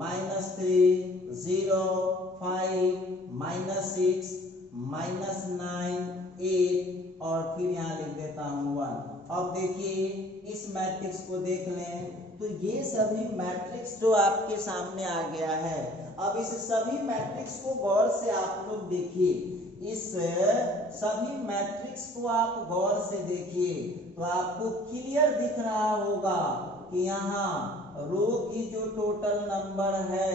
-3 0 5 -6 -9 8 और फिर यहाँ लिख देता हूँ 1। अब देखिए इस मैट्रिक्स को देख लें, तो ये सभी मैट्रिक्स जो आपके सामने आ गया है। अब इस सभी मैट्रिक्स को गौर से आप लोग देखिए, इस सभी मैट्रिक्स को आप गौर से देखिए तो आपको क्लियर दिख रहा होगा कि यहाँ रो की जो टोटल नंबर है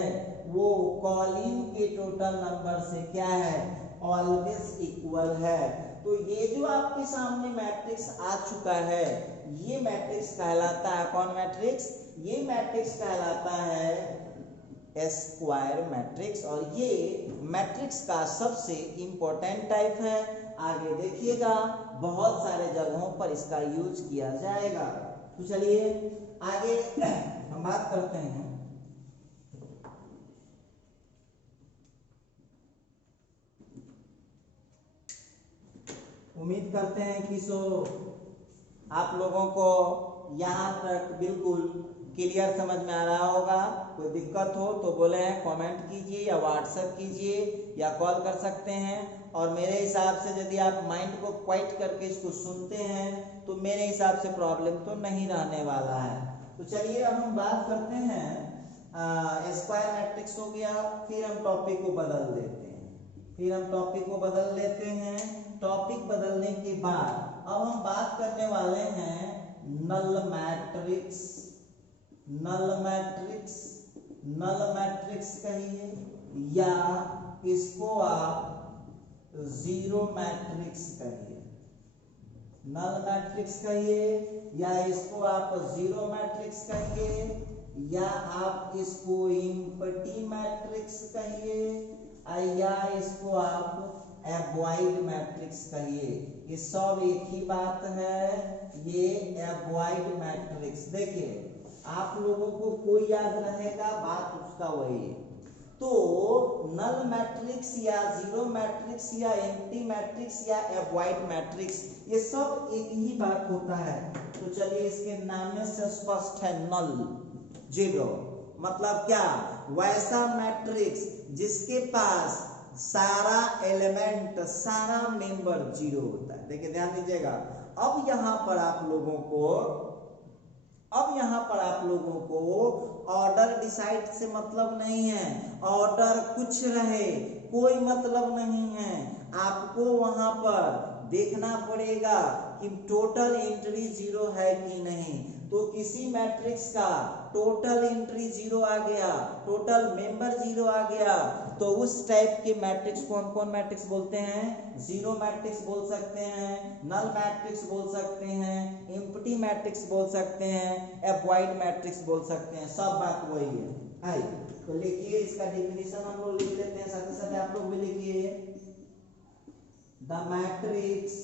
वो कॉलम के टोटल नंबर से क्या है, ऑलवेज इक्वल है। तो ये जो आपके सामने मैट्रिक्स आ चुका है, ये मैट्रिक्स कहलाता है, कौन मैट्रिक्स, ये मैट्रिक्स कहलाता है स्क्वायर मैट्रिक्स, और ये मैट्रिक्स का सबसे इंपॉर्टेंट टाइप है। आगे देखिएगा बहुत सारे जगहों पर इसका यूज किया जाएगा। तो चलिए आगे हम बात करते हैं उम्मीद करते हैं कि आप लोगों को यहाँ तक बिल्कुल क्लियर समझ में आ रहा होगा। कोई दिक्कत हो तो बोले हैं कमेंट कीजिए या व्हाट्सएप कीजिए या कॉल कर सकते हैं। और मेरे हिसाब से यदि आप माइंड को क्वाइट करके इसको सुनते हैं तो मेरे हिसाब से प्रॉब्लम तो नहीं रहने वाला है। तो चलिए अब हम बात करते हैं स्क्वायर मैट्रिक्स हो गया, फिर हम टॉपिक को बदल देते हैं। टॉपिक बदलने के बाद अब हम बात करने वाले हैं नल मैट्रिक्स कहिए या इसको आप जीरो मैट्रिक्स कहिए। नल मैट्रिक्स कहिए या इसको आप जीरो मैट्रिक्स कहिए या आप इसको एम्प्टी मैट्रिक्स कहिए या इसको आप एवॉइड मैट्रिक्स कहिए। ये सब एक ही बात है, ये एवॉइड मैट्रिक्स। देखिए आप लोगों को कोई याद रहेगा, बात उसका वही है। तो नल मैट्रिक्स या जीरो मैट्रिक्स या एम्प्टी मैट्रिक्स या एवॉइड मैट्रिक्स, ये सब एक ही बात होता है। तो चलिए इसके नाम में से स्पष्ट है, नल जीरो मतलब क्या, वैसा मैट्रिक्स जिसके पास सारा एलिमेंट सारा मेंबर जीरो होता है। देखिए ध्यान दीजिएगा, अब यहाँ पर आप लोगों को ऑर्डर डिसाइड से मतलब नहीं है, ऑर्डर कुछ रहे कोई मतलब नहीं है। आपको वहां पर देखना पड़ेगा कि टोटल एंट्री जीरो है कि नहीं। तो किसी मैट्रिक्स का टोटल एंट्री जीरो आ गया, टोटल मेंबर जीरो आ गया, तो उस टाइप के मैट्रिक्स को हम कौन मैट्रिक्स बोलते हैं? जीरो मैट्रिक्स बोल सकते हैं, नल मैट्रिक्स बोल सकते हैं, एम्प्टी मैट्रिक्स बोल सकते हैं, एवॉइड मैट्रिक्स बोल सकते हैं। सब बात वही है। तो लिखिए इसका डेफिनेशन हम लोग लिख लेते हैं, साथ साथ आप लोग भी लिखिए। The matrix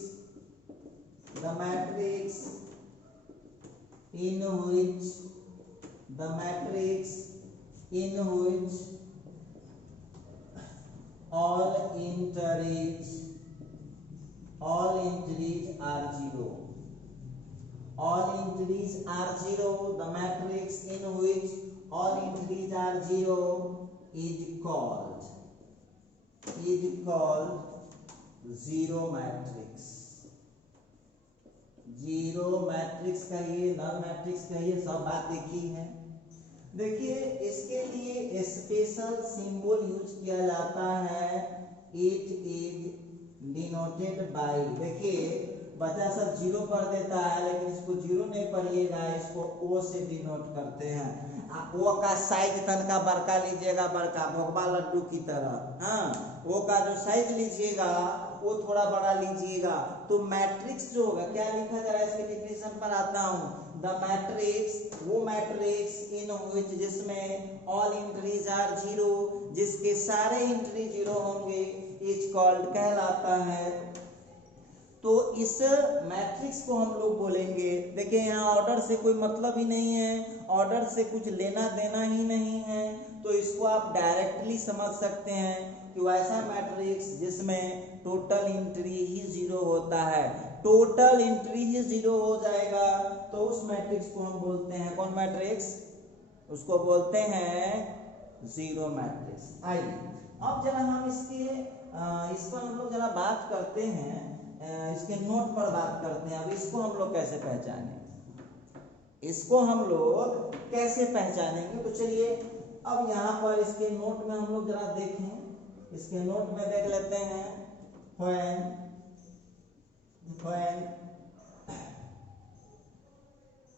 in which all entries are zero. The matrix in which all entries are zero is called zero matrix. Zero matrix कहिए, नल मैट्रिक्स कहिए, सब बात देखी है। देखिए इसके लिए स्पेशल सिंबल यूज किया जाता है, इट इज डिनोटेड बाय। देखिए बच्चा सब जीरो पढ़ देता है लेकिन इसको जीरो नहीं पढ़िएगा, इसको ओ से डिनोट करते हैं। आप ओ का साइज तनका बड़का लीजिएगा, बड़का भोगवा लड्डू की तरह। हाँ, ओ का जो साइज लीजिएगा वो थोड़ा बड़ा लीजिएगा। तो मैट्रिक्स जो होगा, क्या लिखा जा रहा है इसके डेफिनेशन पर आता हूं। द मैट्रिक्स, वो मैट्रिक्स इन व्हिच जिसमें ऑल एंट्रीज आर जीरो, जिसके सारे एंट्री जीरो होंगे, इज कॉल्ड कहलाता है। तो इस मैट्रिक्स को हम लोग बोलेंगे, देखिए यहाँ ऑर्डर से कोई मतलब ही नहीं है, ऑर्डर से कुछ लेना देना ही नहीं है। तो इसको आप डायरेक्टली समझ सकते हैं कि वैसा मैट्रिक्स जिसमें टोटल एंट्री ही जीरो होता है, टोटल एंट्री ही जीरो हो जाएगा तो उस मैट्रिक्स को हम बोलते हैं कौन मैट्रिक्स? उसको बोलते हैं जीरो मैट्रिक्स। आइए अब जरा हम इस पर हम लोग जरा बात करते हैं, इसके नोट पर बात करते हैं। अब इसको हम लोग कैसे पहचानेंगे, तो चलिए अब यहाँ पर इसके नोट में हम लोग जरा देखें। इसके नोट में देख लेते हैं, when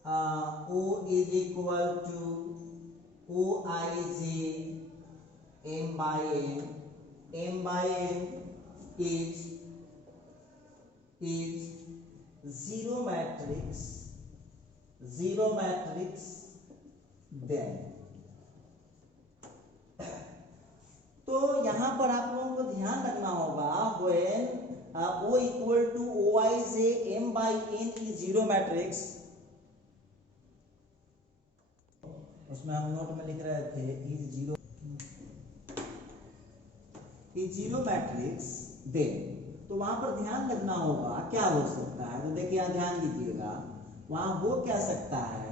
O is equal to Oij m by n is zero matrix then। तो यहाँ पर आप लोगों को ध्यान रखना होगा, when O equal to Oij m by n is zero matrix, उसमें हम नोट में लिख रहे थे is zero matrix then। तो वहां पर ध्यान रखना होगा क्या हो सकता है। तो देखिए यहाँ ध्यान दीजिएगा, वहां हो क्या सकता है,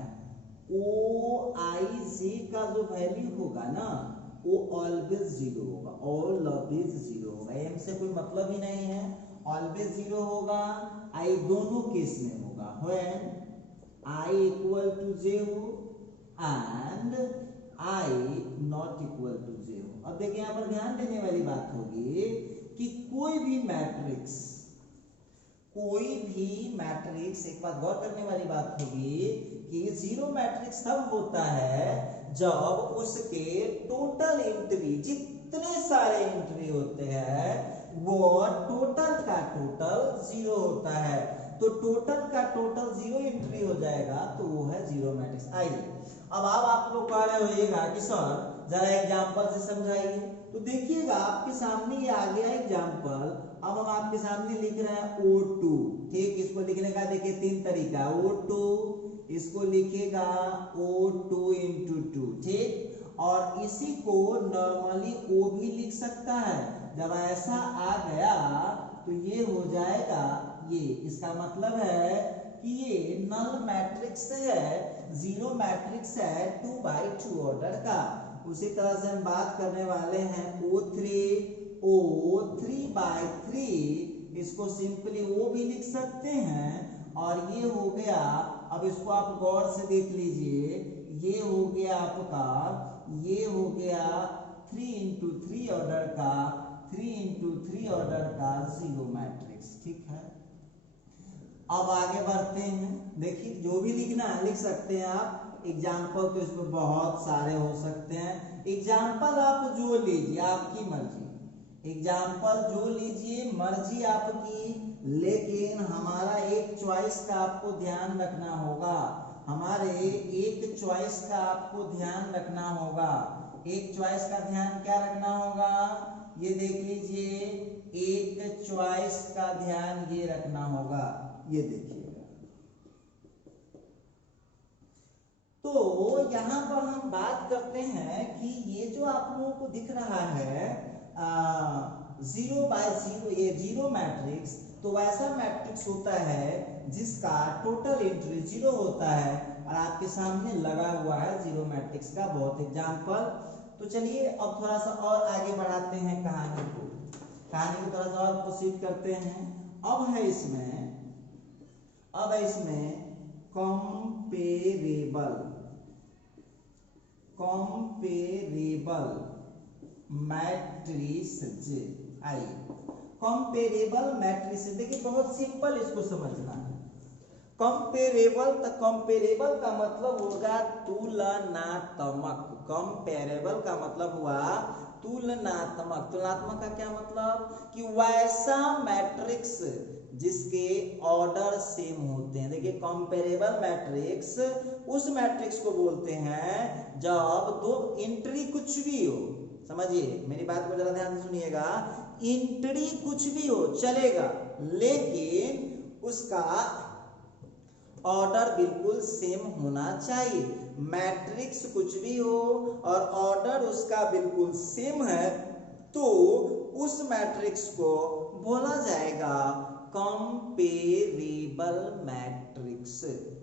ओ आई जे का जो वैल्यू होगा ना वो ऑलवेज जीरो होगा, ऑलवेज जीरो होगा। एम से कोई मतलब ही नहीं है, ऑलवेज जीरो होगा। आई दोनों केस में होगा, when I equal to J हो and I not equal to J हो। अब देखिए यहाँ पर ध्यान देने वाली बात होगी कि कोई भी मैट्रिक्स एक बात गौर करने वाली बात होगी कि जीरो मैट्रिक्स तब होता है जब उसके टोटल एंट्री, जितने सारे एंट्री होते हैं वो टोटल का टोटल जीरो होता है। तो टोटल का टोटल जीरो एंट्री हो जाएगा तो वो है जीरो मैट्रिक्स। आइए अब आप लोग कह रहे होइएगा कि सर जरा एग्जांपल से समझाइए। तो देखिएगा आपके सामने ये आ गया एग्जांपल। अब हम आपके सामने लिख रहे हैं O2, ठीक। इसको लिखने का देखिए तीन तरीका, O2 इसको लिखेगा O2 into 2, ठीक। और इसी को नॉर्मली O भी लिख सकता है। जब ऐसा आ गया तो ये हो जाएगा ये, इसका मतलब है कि ये नल मैट्रिक्स है, जीरो मैट्रिक्स है 2x2 ऑर्डर का। उसी तरह से हम बात करने वाले हैं O3/3, इसको सिंपली O भी लिख सकते हैं। और ये हो गया, अब इसको आप गौर से देख लीजिए, ये हो गया आपका, ये हो गया 3 into 3 ऑर्डर का, 3 into 3 ऑर्डर का जीरो मैट्रिक्स, ठीक है। अब आगे बढ़ते हैं, देखिए जो भी लिखना है लिख सकते हैं आप। एग्जाम्पल तो इसमें बहुत सारे हो सकते हैं, एग्जाम्पल आप जो लीजिए आपकी मर्जी, एग्जाम्पल जो लीजिए मर्जी आपकी, लेकिन हमारा एक चॉइस का आपको ध्यान रखना होगा, हमारे एक चॉइस का आपको ध्यान रखना होगा। एक चॉइस का ध्यान क्या रखना होगा, ये देख लीजिए, एक चॉइस का ध्यान ये रखना होगा, ये देखिएगा। तो यहां पर हम बात करते हैं कि ये जो आप लोगों को दिख रहा है 0/0, ये जीरो मैट्रिक्स, तो वैसा मैट्रिक्स होता है जिसका टोटल एंट्री जीरो होता है। और आपके सामने लगा हुआ है जीरो मैट्रिक्स का बहुत एग्जाम्पल। तो चलिए अब थोड़ा सा और आगे बढ़ाते हैं कहानी को थोड़ा सा और प्रोसीड करते हैं। अब है इसमें कंपेरेबल मैट्रिसेस। आइए कंपेरेबल मैट्रिसेस, देखिए बहुत सिंपल इसको समझना है। कंपेरेबल का मतलब होगा तुलनात्मक। कंपेरेबल का मतलब हुआ तुलनात्मक। तुलनात्मक का क्या मतलब कि वैसा मैट्रिक्स जिसके ऑर्डर सेम होते हैं। देखिए कंपेरेबल मैट्रिक्स उस मैट्रिक्स को बोलते हैं जब दो एंट्री कुछ भी हो, समझिए मेरी बात को जरा ध्यान से सुनिएगा, एंट्री कुछ भी हो चलेगा लेकिन उसका ऑर्डर बिल्कुल सेम होना चाहिए। मैट्रिक्स कुछ भी हो और ऑर्डर उसका बिल्कुल सेम है तो उस मैट्रिक्स को बोला जाएगा कंपेरेबल मैट्रिक्स।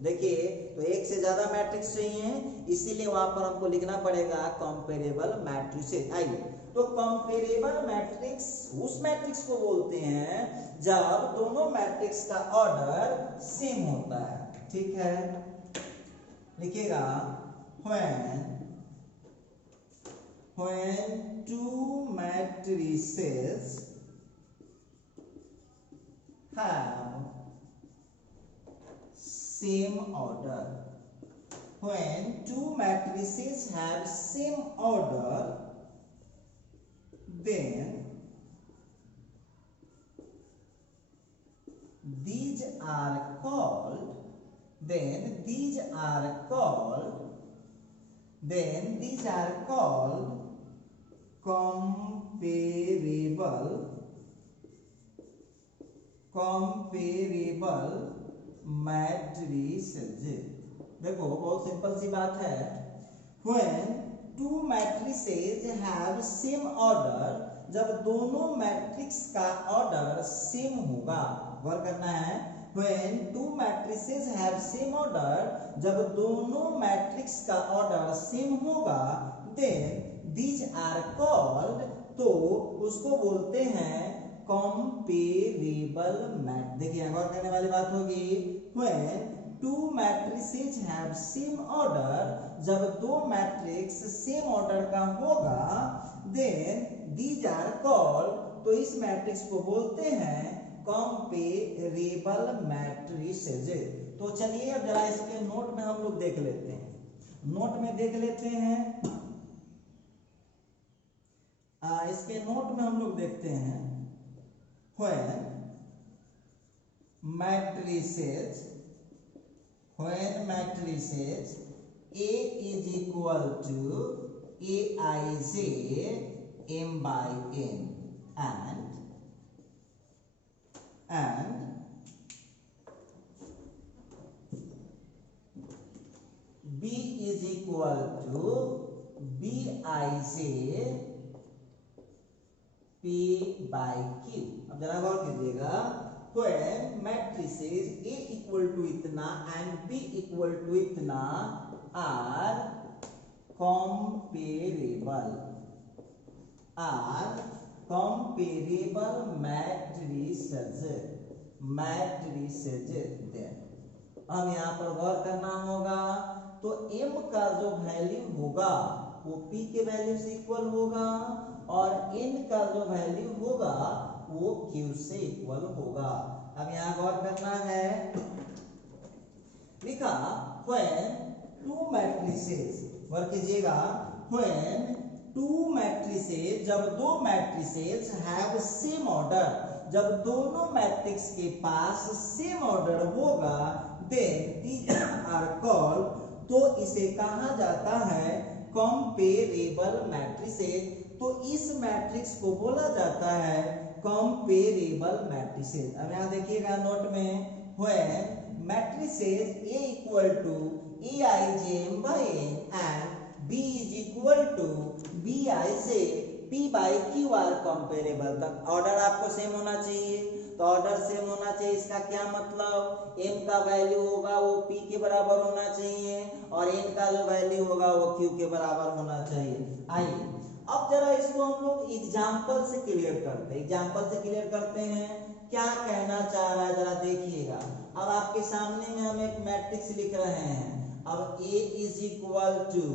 देखिए तो एक से ज्यादा मैट्रिक्स चाहिए, इसीलिए वहां पर हमको लिखना पड़ेगा कंपेरेबल मैट्रिक्स। आइए तो कंपेरेबल मैट्रिक्स उस मैट्रिक्स को बोलते हैं जब दोनों मैट्रिक्स का ऑर्डर सेम होता है, ठीक है। लिखिएगा when two matrices have same order, when two matrices have same order, then these are called comparable matrices। देखो बहुत सिंपल सी बात है, when two matrices have same order, जब दोनों मैट्रिक्स का ऑर्डर सेम होगा। गौर करना है, when two matrices have same order, जब दोनों मैट्रिक्स का ऑर्डर सेम होगा, then these are called, तो उसको बोलते हैं comparable मैट्रिक्स। देखिए गौर करने वाली बात होगी, when two matrices have same order, जब दो मैट्रिक्स सेम ऑर्डर का होगा, then these are called, तो इस मैट्रिक्स को बोलते हैं कंपेरेबल मैट्रिसेज। तो चलिए अब जरा इसके नोट में हम लोग देख लेते हैं। नोट में देख लेते हैं, इसके नोट में हम लोग देखते हैं, when matrices A is equal to Aij m by n and B is equal to Bij P by Q। अब जरा गौर कीजिएगा, when matrices A equal to इतना and B equal to इतना are comparable matrices then। अब यहाँ पर गौर करना होगा, तो m का जो वैल्यू होगा वो p के वैल्यू से इक्वल होगा और n का जो वैल्यू होगा वो q से इक्वल होगा। अब यहाँ गौर करना है, लिखा when two matrices, गौर कीजिएगा, when two matrices, जब दो मैट्रिसेस have same order, जब दोनों मैट्रिक्स के पास सेम ऑर्डर होगा, then these are called, तो इसे कहा जाता है कंपेरेबल मैट्रिसेस। तो इस मैट्रिक्स को बोला जाता है कंपेरेबल मैट्रिसेस। अब यहाँ देखिएगा नोट में, when matrices A equal to Aij by n and B is equal to Bij P by Q are comparable। तब ऑर्डर आपको सेम होना चाहिए, तो ऑर्डर सेम होना चाहिए, इसका क्या मतलब, m का वैल्यू होगा वो p के बराबर होना चाहिए और n का जो वैल्यू होगा वो q के बराबर होना चाहिए। आइए अब जरा इसको हम लोग एग्जाम्पल से क्लियर करते हैं। एग्जाम्पल से क्लियर करते हैं, क्या कहना चाह रहा है जरा देखिएगा। अब आपके सामने में हम एक मैट्रिक्स लिख रहे हैं। अब A is equal to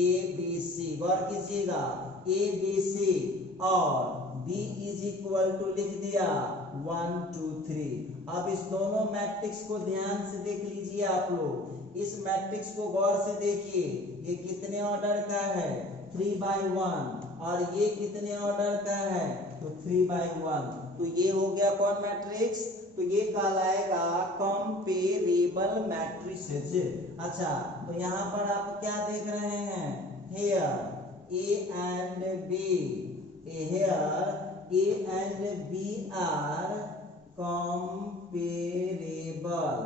ABC, गौर कीजिएगा, ABC और B इज इक्वल टू लिख दिया 1 2 3। अब इस दोनों मैट्रिक्स को ध्यान से देख लीजिए आप लोग, इस मैट्रिक्स को गौर से देखिए, ये कितने ऑर्डर का है 3/1 और ये कितने ऑर्डर का है तो 3/1। तो ये हो गया कौन मैट्रिक्स, तो ये कहलाएगा कंपेरेबल मैट्रिसेस। अच्छा, तो यहाँ पर आप क्या देख रहे हैं, here A and B, here A and B are comparable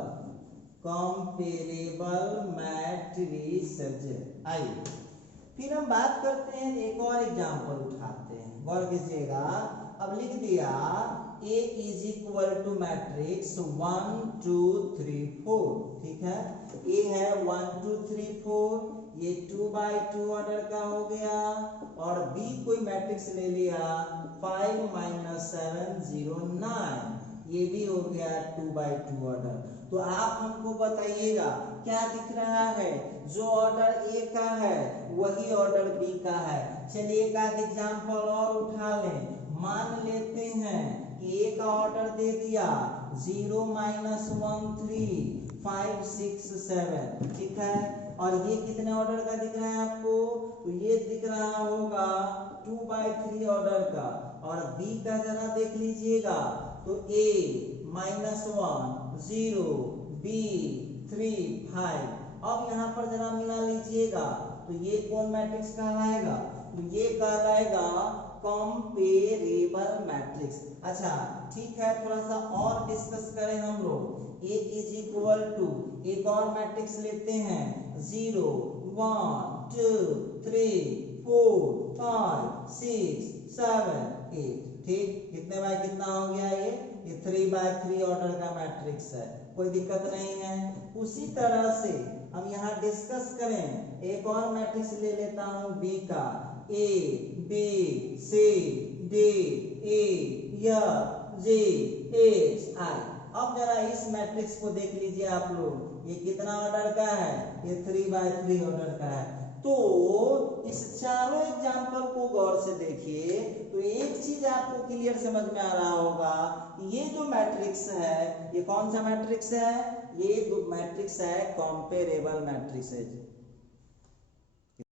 matrices. आइए फिर हम बात करते हैं, एक और एग्जांपल उठाते हैं, गौर कीजिएगा। अब लिख दिया A is equal to matrix 1 2 3 4, ठीक है। A है 1 2 3 4, ये 2/2 ऑर्डर का हो गया और B कोई मैट्रिक्स ले लिया 5 - 7 0 9, ये भी हो गया 2/2 ऑर्डर। तो आप हमको बताइएगा क्या दिख रहा है, जो ऑर्डर A का है वही ऑर्डर B का है। चलिए एक आध एग्जांपल और उठा लें। मान लेते हैं कि A का ऑर्डर दे दिया 0 - 1 3 5 6 7, ठीक है। और ये कितने ऑर्डर का दिख रहा है आपको, तो ये दिख रहा होगा 2/3 ऑर्डर का। और B का जरा देख लीजिएगा, तो A -1 0 B 3 5। अब यहाँ पर जरा मिला लीजिएगा, तो ये कौन मैट्रिक्स कहलाएगा, तो ये कहलाएगा कंपेरेबल मैट्रिक्स। अच्छा ठीक है, थोड़ा सा और डिस्कस करें हम लोग। A इज इक्वल टू एक और मैट्रिक्स लेते हैं 0 1 2 3 4 5 6 7 8। ठीक, कितने बाय कितना हो गया ये 3x3 ऑर्डर का मैट्रिक्स है, कोई दिक्कत नहीं है। उसी तरह से हम यहाँ डिस्कस करें, एक और मैट्रिक्स ले लेता हूँ बी का, A B C D E F G H I. अब जरा इस मैट्रिक्स को देख लीजिए आप लोग, ये कितना ऑर्डर का है, ये 3x3 ऑर्डर का है। तो इस चारों एग्जाम्पल को गौर से देखिए तो एक चीज आपको क्लियर समझ में आ रहा होगा, ये जो मैट्रिक्स है ये कौन सा मैट्रिक्स है, ये जो मैट्रिक्स है कंपेरेबल मैट्रिक्स है।